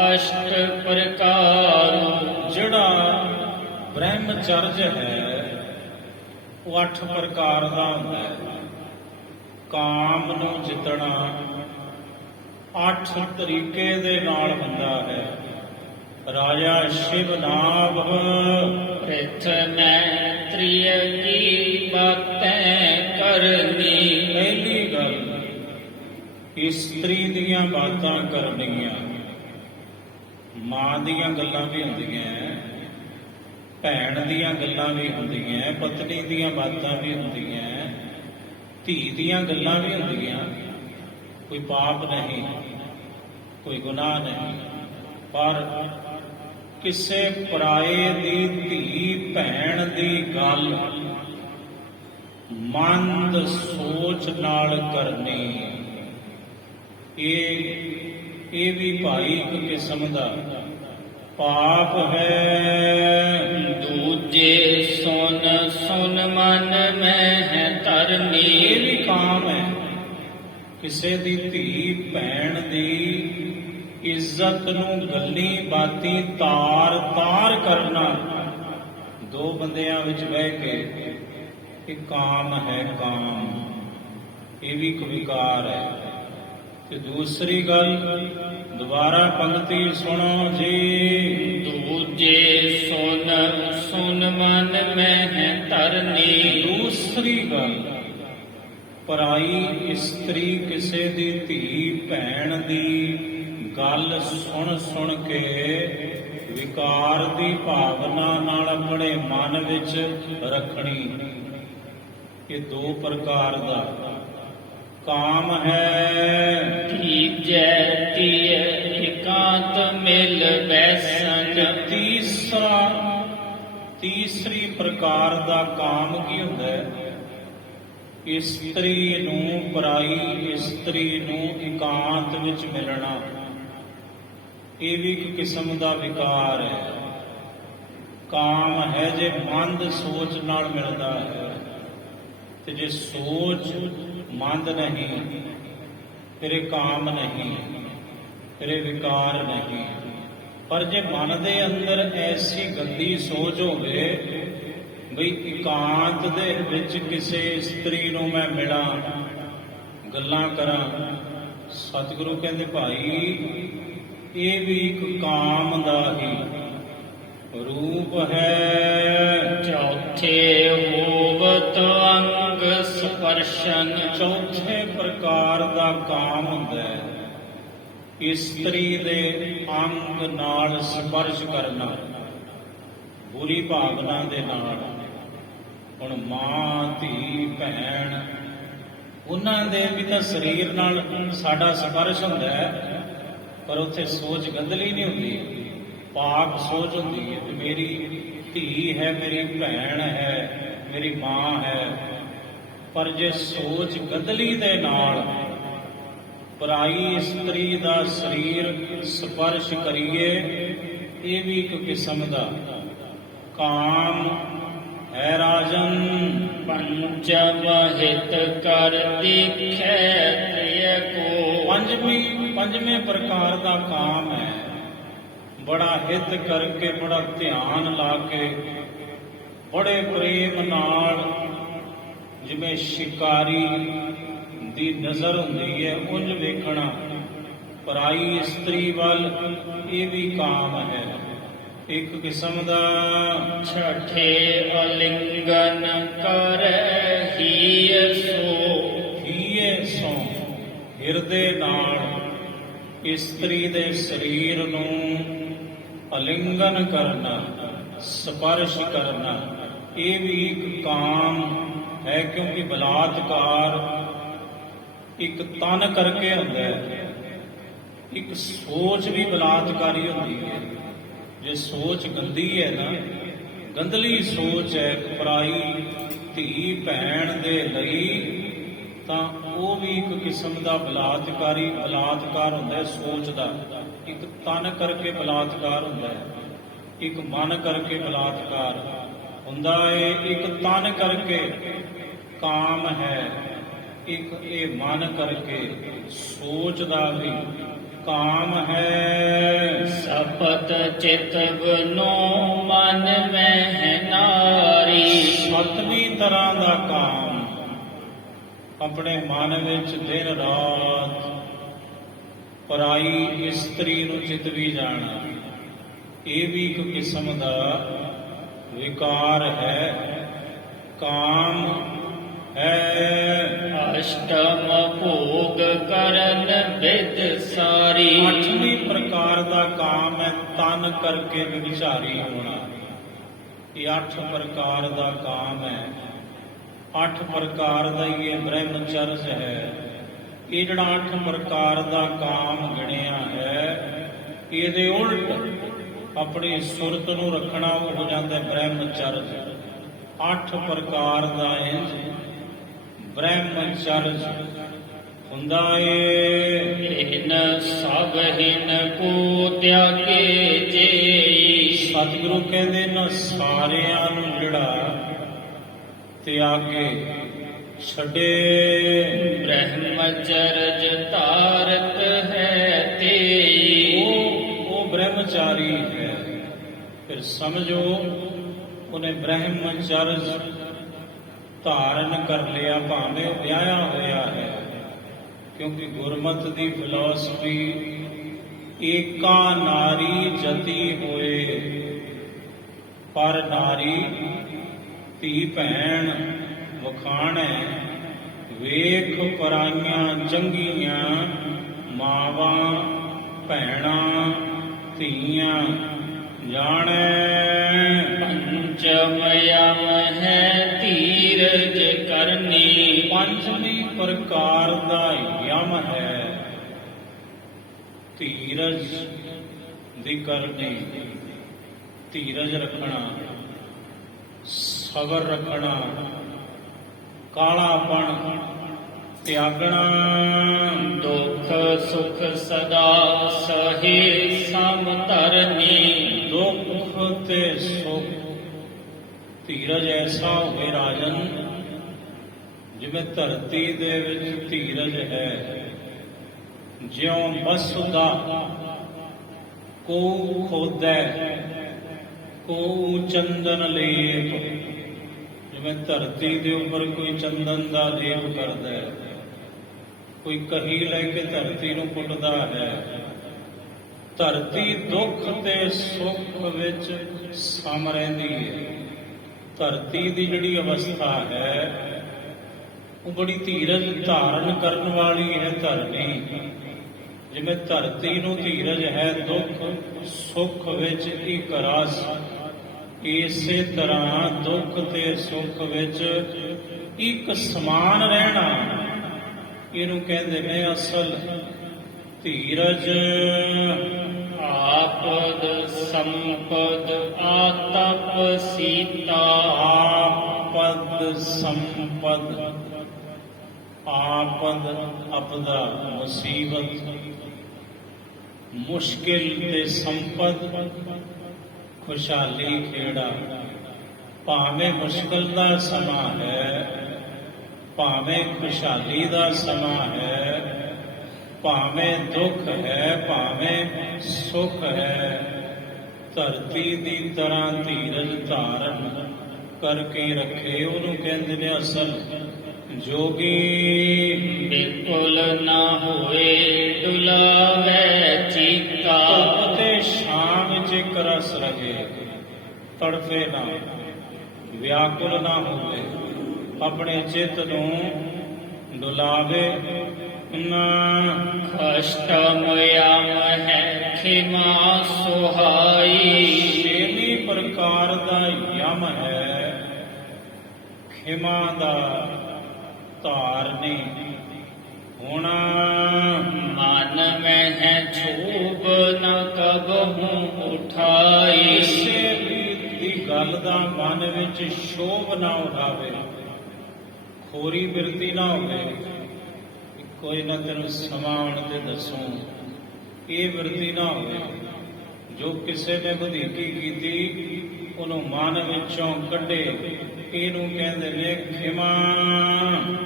ਅਸ਼ਟ ਪ੍ਰਕਾਰੂ। ਜਿਹੜਾ ਬ੍ਰਹਮਚਰਜ ਹੈ ਉਹ 8 ਪ੍ਰਕਾਰ ਦਾ ਹੁੰਦਾ ਹੈ। ਕਾਮ ਨੂੰ ਜਿੱਤਣਾ 8 ਤਰੀਕੇ ਦੇ ਨਾਲ ਹੁੰਦਾ ਹੈ। ਰਾਜਾ ਸ਼ਿਵ ਨਾਭ ਪ੍ਰਥਮੈ ਤ੍ਰਿਯ ਕੀ ਬਾਤੈਂ ਕਰਨੀ। ਪਹਿਲੀ ਗੱਲ, ਇਸਤਰੀ ਦੀਆਂ ਬਾਤਾਂ ਕਰਨੀਆਂ। ਮਾਂ ਦੀਆਂ ਗੱਲਾਂ ਵੀ ਹੁੰਦੀਆਂ, ਭੈਣ ਦੀਆਂ ਗੱਲਾਂ ਵੀ ਹੁੰਦੀਆਂ, ਪਤਨੀ ਦੀਆਂ ਬਾਤਾਂ ਵੀ ਹੁੰਦੀਆਂ, ਧੀ ਦੀਆਂ ਗੱਲਾਂ ਵੀ ਹੁੰਦੀਆਂ। ਕੋਈ ਪਾਪ ਨਹੀਂ, ਕੋਈ ਗੁਨਾਹ ਨਹੀਂ, ਪਰ ਕਿਸੇ ਪਰਾਏ ਦੀ ਧੀ ਭੈਣ ਦੀ ਗੱਲ ਮੰਦ ਸੋਚ ਨਾਲ ਕਰਨੀ, ਇਹ ਵੀ ਭਾਈ ਇੱਕ ਕਿਸਮ ਦਾ ਪਾਪ ਹੈ। ਦੂਜੇ ਸੁਨ ਸੁਨ ਮਨ ਮੈਂ ਹੈ ਧਰਨੀ। ਇਹ ਵੀ ਕਾਮ ਹੈ। ਕਿਸੇ ਦੀ ਧੀ ਭੈਣ ਦੀ ਇੱਜ਼ਤ ਨੂੰ ਗੱਲੀ ਬਾਤੀ ਤਾਰ ਤਾਰ ਕਰਨਾ, ਦੋ ਬੰਦਿਆਂ ਵਿੱਚ ਬਹਿ ਕੇ, ਇਹ ਕਾਮ ਹੈ। ਕਾਮ ਇਹ ਵੀ ਇੱਕ ਵਿਕਾਰ ਹੈ। ਤੇ ਦੂਸਰੀ ਗੱਲ, ਦੁਬਾਰਾ ਪੰਕਤੀ ਸੁਣੋ ਜੀ। ਦੂਜੇ ਸੁਨ ਸੁਨ ਮਨ ਮੈਂ ਹੈ ਧਰਨੀ। ਦੂਸਰੀ ਗੱਲ, ਪਰਾਈ ਇਸਤਰੀ ਕਿਸੇ ਦੀ ਧੀ ਭੈਣ ਦੀ ਗੱਲ ਸੁਣ ਸੁਣ ਕੇ ਵਿਕਾਰ ਦੀ ਭਾਵਨਾ ਨਾਲ ਆਪਣੇ ਮਨ ਵਿੱਚ ਰੱਖਣੀ, ਇਹ 2 ਪ੍ਰਕਾਰ ਦਾ ਕਾਮ ਹੈ। ਤੀਜੈ ਤੀਏ ਇਕਾਂਤ ਮਿਲ ਬੈਸਨ। ਤੀਸਰੀ ਪ੍ਰਕਾਰ ਦਾ ਕਾਮ ਕੀ ਹੁੰਦਾ ਹੈ? ਇਸਤਰੀ ਨੂੰ, ਪਰਾਈ ਇਸਤਰੀ ਨੂੰ ਇਕਾਂਤ ਵਿੱਚ ਮਿਲਣਾ, ਇਹ ਵੀ ਇੱਕ ਕਿਸਮ ਦਾ ਵਿਕਾਰ ਹੈ। ਕਾਮ ਹੈ ਜੇ ਮੰਦ ਸੋਚ ਨਾਲ ਮਿਲਦਾ ਹੈ, ਤੇ ਜੇ ਸੋਚ ਮੰਦ ਨਹੀਂ ਫਿਰ ਇਹ ਕਾਮ ਨਹੀਂ, ਫਿਰ ਇਹ ਵਿਕਾਰ ਨਹੀਂ। ਪਰ ਜੇ ਮਨ ਦੇ ਅੰਦਰ ਐਸੀ ਗੰਦੀ ਸੋਚ ਹੋਵੇ ਬਈ ਇਕਾਂਤ ਦੇ ਵਿੱਚ ਕਿਸੇ ਇਸਤਰੀ ਨੂੰ ਮੈਂ ਮਿਲਾਂ, ਗੱਲਾਂ ਕਰਾਂ, ਸਤਿਗੁਰੂ ਕਹਿੰਦੇ ਭਾਈ ਇਹ ਵੀ ਇੱਕ ਕਾਮ ਦਾ ਹੀ ਰੂਪ ਹੈ। ਚੌਥੇ ਹੋਵਤ ਅੰਗ ਸਪਰਸ਼ਨ। ਚੌਥੇ ਪ੍ਰਕਾਰ ਦਾ ਕਾਮ ਹੁੰਦਾ ਹੈ ਇਸਤਰੀ ਦੇ ਅੰਗ ਨਾਲ ਸਪਰਸ਼ ਕਰਨਾ, ਬੁਰੀ ਭਾਵਨਾ ਦੇ ਨਾਲ। ਹੁਣ ਮਾਂ ਧੀ ਭੈਣ ਉਹਨਾਂ ਦੇ ਵੀ ਤਾਂ ਸਰੀਰ ਨਾਲ ਸਾਡਾ ਸਪਰਸ਼ ਹੁੰਦਾ ਹੈ, ਪਰ ਉੱਥੇ ਸੋਚ ਗੰਦਲੀ ਨਹੀਂ ਹੁੰਦੀ, ਪਾਕ ਸੋਚ ਹੁੰਦੀ ਹੈ। ਮੇਰੀ ਧੀ ਹੈ, ਮੇਰੀ ਭੈਣ ਹੈ, ਮੇਰੀ ਮਾਂ ਹੈ। ਪਰ ਜੇ ਸੋਚ ਗੰਦਲੀ ਦੇ ਨਾਲ ਪਰਾਈ ਇਸਤਰੀ ਦਾ ਸਰੀਰ ਸਪਰਸ਼ ਕਰੀਏ, ਇਹ ਵੀ ਇੱਕ ਕਿਸਮ ਦਾ ਕਾਮ ਹੈ। ਰਾਜਨ ਪੰਚਮ ਹਿਤ ਕਰ ਦੇਖੈ ਤ੍ਰਿਯ ਕੋ। ਪੰਜਵੇਂ ਪ੍ਰਕਾਰ ਦਾ ਕਾਮ ਹੈ, ਬੜਾ ਹਿਤ ਕਰਕੇ, ਬੜਾ ਧਿਆਨ ਲਾ ਕੇ, ਬੜੇ ਪ੍ਰੇਮ ਨਾਲ ਜਿਵੇਂ ਸ਼ਿਕਾਰੀ ਦੀ ਨਜ਼ਰ ਹੁੰਦੀ ਹੈ ਉਂਝ ਵੇਖਣਾ, ਪਰਾਈ ਇਸਤਰੀ ਵੱਲ, ਇਹ ਵੀ ਕਾਮ ਹੈ ਇੱਕ ਕਿਸਮ ਦਾ। ਛਠੇ ਅਲਿੰਗਨ ਕਰਹਿ ਸੋ ਹਿਰਦੇ ਨਾਲ ਇਸਤਰੀ ਦੇ ਸਰੀਰ ਨੂੰ ਅਲਿੰਗਨ ਕਰਨਾ, ਸਪਰਸ਼ ਕਰਨਾ, ਇਹ ਵੀ ਇੱਕ ਕਾਮ ਹੈ, ਕਿਉਂਕਿ ਬਲਾਤਕਾਰ ਇੱਕ ਤਨ ਕਰਕੇ ਹੁੰਦਾ ਹੈ, ਇੱਕ ਸੋਚ ਵੀ ਬਲਾਤਕਾਰੀ ਹੁੰਦੀ ਹੈ। ਜੇ ਸੋਚ ਗੰਦੀ ਹੈ ਨਾ, ਗੰਦਲੀ ਸੋਚ ਹੈ ਪਰਾਈ ਧੀ ਭੈਣ ਦੇ ਲਈ, ਤਾਂ ਉਹ ਵੀ ਇੱਕ ਕਿਸਮ ਦਾ ਬਲਾਤਕਾਰ ਹੁੰਦਾ ਹੈ ਸੋਚ ਦਾ। ਇੱਕ ਤਨ ਕਰਕੇ ਬਲਾਤਕਾਰ ਹੁੰਦਾ ਹੈ, ਇੱਕ ਮਨ ਕਰਕੇ ਬਲਾਤਕਾਰ ਹੁੰਦਾ ਹੈ, ਇੱਕ ਤਨ ਕਰਕੇ ਕਾਮ ਹੈ, ਇੱਕ ਇਹ ਮਨ ਕਰਕੇ ਸੋਚ ਦਾ ਵੀ ਕਾਮ ਹੈ। ਸਪਤ ਚਿਤ ਬਨੋ ਮਨ ਮਹਿ ਨਾਰੀ। ਸੱਤਵੀਂ ਤਰ੍ਹਾਂ ਦਾ ਕਾਮ ਆਪਣੇ ਮਨ ਵਿੱਚ ਦਿਨ ਰਾਤ ਪਰਾਈ ਇਸਤਰੀ ਨੂੰ ਚਿਤਵੀ ਜਾਣਾ, ਇਹ ਵੀ ਇੱਕ ਕਿਸਮ ਦਾ ਵਿਕਾਰ ਹੈ, ਕਾਮ ਹੈ। ਅਸ਼ਟਮ ਭੋਗ ਕਰਨ ਵਿਦ ਸਾਰੀ। ਅੱਠਵੀਂ ਪ੍ਰਕਾਰ ਦਾ ਕਾਮ ਹੈ ਤਨ ਕਰਕੇ ਵਿਚਾਰੀ ਹੋਣਾ, ਇਹ 8 ਪ੍ਰਕਾਰ ਦਾ ਕਾਮ ਹੈ। 8 ਪ੍ਰਕਾਰ ਦਾ ਹੀ ਇਹ ਬ੍ਰਹਮਚਰਜ ਹੈ। ਇਹ ਜਿਹੜਾ 8 ਪ੍ਰਕਾਰ ਦਾ ਕਾਮ ਗਿਣਿਆ ਹੈ, ਇਹਦੇ ਉਲਟ ਆਪਣੀ ਸੁਰਤ ਨੂੰ ਰੱਖਣਾ ਉਹ ਹੋ ਜਾਂਦਾ ਬ੍ਰਹਮਚਰਜ। 8 ਪ੍ਰਕਾਰ ਦਾ ਇੰਜ ਬ੍ਰਹਮਚਰਜ ਹੁੰਦਾ ਏ। ਇਨ ਸਭ ਹਿਨ ਕੋ ਤਿਆਗੇ ਜੇ। ਸਤਿਗੁਰੂ ਕਹਿੰਦੇ ਨਾ ਸਾਰਿਆਂ ਨੂੰ ਜਿਹੜਾ ਤਿਆਗੇ ਛੱਡੇ। ਬ੍ਰਹਮਚਰਜ ਧਾਰਤ ਹੈ ਤੇ ਉਹ ਬ੍ਰਹਮਚਾਰੀ ਹੈ। ਫਿਰ ਸਮਝੋ ਉਹਨੇ ਬ੍ਰਹਮਚਰਜ ਧਾਰਨ ਕਰ ਲਿਆ, ਭਾਵੇਂ ਉਹ ਵਿਆਹਿਆ ਹੋਇਆ ਹੈ, ਕਿਉਂਕਿ ਗੁਰਮਤ ਦੀ ਫਿਲਾਸਫੀ ਏਕਾ ਨਾਰੀ ਜਤੀ ਹੋਏ, ਪਰ ਨਾਰੀ ਧੀ ਭੈਣ ਵਖਾਣੈ, ਵੇਖ ਪਰਾਈਆਂ ਚੰਗੀਆਂ ਮਾਵਾਂ ਭੈਣਾਂ ਧੀਆਂ ਜਾਣੈ। ਪੰਚਮ ਯਮ ਹੈ ਧੀਰਜ ਕਰਨੀ। ਪੰਜਵੀਂ ਪ੍ਰਕਾਰ ਦਾ ਯਮ ਹੈ ਧੀਰਜ ਦੀ ਕਰਨੀ, ਧੀਰਜ ਰੱਖਣਾ, ਸਬਰ ਰੱਖਣਾ, ਕਾਲਾਪਣ ਤਿਆਗਣਾ। ਦੁਖ ਸੁਖ ਸਦਾ ਸਹੇ ਸਮ ਧਰਨੀ। ਦੁੱਖ ਤੇ ਸੁਖ ਧੀਰਜ ਐਸਾ ਹੋਵੇ ਰਾਜਨ, ਜਿਵੇਂ ਧਰਤੀ ਦੇ ਵਿੱਚ ਧੀਰਜ ਹੈ, ਜਿਉਂ ਬਸੁਦਾ ਕੋ ਖੋਦੈ ਕੋ ਚੰਦਨ ਲੇਪ। ਜਿਵੇਂ ਧਰਤੀ ਦੇ ਉੱਪਰ ਕੋਈ ਚੰਦਨ ਦਾ ਲੇਪ ਕਰਦਾ ਹੈ, ਕੋਈ ਕਹੀ ਲੈ ਕੇ ਧਰਤੀ ਨੂੰ ਪੁੱਟਦਾ ਹੈ। ਧਰਤੀ ਦੁੱਖ ਤੇ ਸੁੱਖ ਵਿੱਚ ਸਮ ਰਹਿੰਦੀ ਹੈ। ਧਰਤੀ ਦੀ ਜਿਹੜੀ ਅਵਸਥਾ ਹੈ ਉਹ ਬੜੀ ਧੀਰਜ ਧਾਰਨ ਕਰਨ ਵਾਲੀ ਹੈ ਧਰਤੀ। ਜਿਵੇਂ ਧਰਤੀ ਨੂੰ ਧੀਰਜ ਹੈ ਦੁੱਖ ਸੁੱਖ ਵਿੱਚ ਇੱਕ ਰਸ, ਇਸੇ ਤਰ੍ਹਾਂ ਦੁੱਖ ਤੇ ਸੁੱਖ ਵਿੱਚ ਇੱਕ ਸਮਾਨ ਰਹਿਣਾ, ਇਹਨੂੰ ਕਹਿੰਦੇ ਨੇ ਅਸਲ ਧੀਰਜ। ਆਪਦ ਸੰਪਦ ਆਤਪ ਸੀਤਾ। ਆਪਦ ਸੰਪਦ, ਆਪਦ ਆਪਦਾ ਮੁਸੀਬਤ, ਮੁਸ਼ਕਿਲ ਤੇ ਸੰਪਦ ਖੁਸ਼ਹਾਲੀ ਖੇੜਾ। ਭਾਵੇਂ ਮੁਸ਼ਕਿਲ ਦਾ ਸਮਾਂ ਹੈ, ਭਾਵੇਂ ਖੁਸ਼ਹਾਲੀ ਦਾ ਸਮਾਂ ਹੈ, ਭਾਵੇਂ ਦੁੱਖ ਹੈ, ਭਾਵੇਂ ਸੁੱਖ ਹੈ, ਧਰਤੀ ਦੀ ਤਰ੍ਹਾਂ ਧੀਰਜ ਧਾਰਨ ਕਰਕੇ ਰੱਖੇ, ਉਹਨੂੰ ਕਹਿੰਦੇ ਨੇ ਅਸਲ ਜੋਗੀ ਬਿਲਕੁਲ ਨਾ ਹੋਏ ਡੁਲਾਵੇ ਚੀਕਾ। ਧੁੱਪ ਤੇ ਛਾਂ ਵਿੱਚ ਇੱਕ ਰਸ ਰਹੇ, ਤੜਫੇ ਨਾ, ਵਿਆਕੁਲ ਨਾ ਹੋਵੇ, ਆਪਣੇ ਚਿੱਤ ਨੂੰ ਡੁਲਾਵੇ ਨਾ। ਕਸ਼ਟਮ ਯਮ ਹੈ ਖਿਮਾ ਸੁਹਾਈ। ਛੇਵੀਂ ਪ੍ਰਕਾਰ ਦਾ ਯਮ ਹੈ ਖਿਮਾ ਦਾ ਧਾਰਨੀ ਹੋਣਾ। ਮਨ ਮੈਂ ਹੈ ਛੂਬ ਨ ਕਬਹੂ ਉਠਾਈ। ਕਿਸੇ ਦੀ ਗੱਲ ਦਾ ਮਨ ਵਿੱਚ ਸ਼ੋਭ ਨਾ ਉਠਾਵੇ, ਖੋਰੀ ਬਿਰਤੀ ਨਾ ਹੋਵੇ। ਕੋਈ ਨਾ ਤੈਨੂੰ ਸਮਾਂ ਆਉਣ ਤੇ ਦੱਸੂ, ਇਹ ਬਿਰਤੀ ਨਾ ਹੋਵੇ। ਜੋ ਕਿਸੇ ਨੇ ਵਧੀਕੀ ਕੀਤੀ ਉਹਨੂੰ ਮਨ ਵਿੱਚੋਂ ਕੱਢੇ, ਇਹਨੂੰ ਕਹਿੰਦੇ ਨੇ ਖਿਮਾ।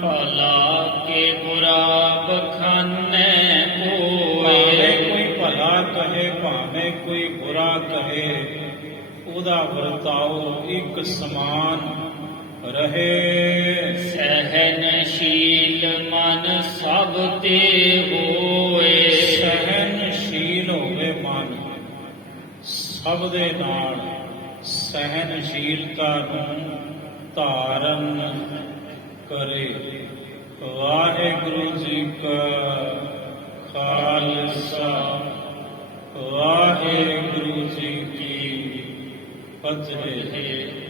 ਭਲਾ ਕੇ ਬੁਰਾ ਬਖਾਨੇ ਭਾਵੇਂ ਕੋਏ। ਕੋਈ ਭਲਾ ਕਹੇ, ਭਾਵੇਂ ਕੋਈ ਬੁਰਾ ਕਹੇ, ਉਹਦਾ ਵਰਤਾਓ ਇੱਕ ਸਮਾਨ ਰਹੇ। ਸਹਿਨਸ਼ੀਲ ਮਨ ਸਭ ਤੇ ਹੋਏ। ਸਹਿਨਸ਼ੀਲ ਹੋਵੇ ਮਨ ਸਭ ਦੇ ਨਾਲ, ਸਹਿਨਸ਼ੀਲਤਾ ਨੂੰ ਧਾਰਨ ਕਰੇ। ਵਾਹਿਗੁਰੂ ਜੀ ਕਾ ਖਾਲਸਾ, ਵਾਹਿਗੁਰੂ ਜੀ ਕੀ ਫਤਿਹ।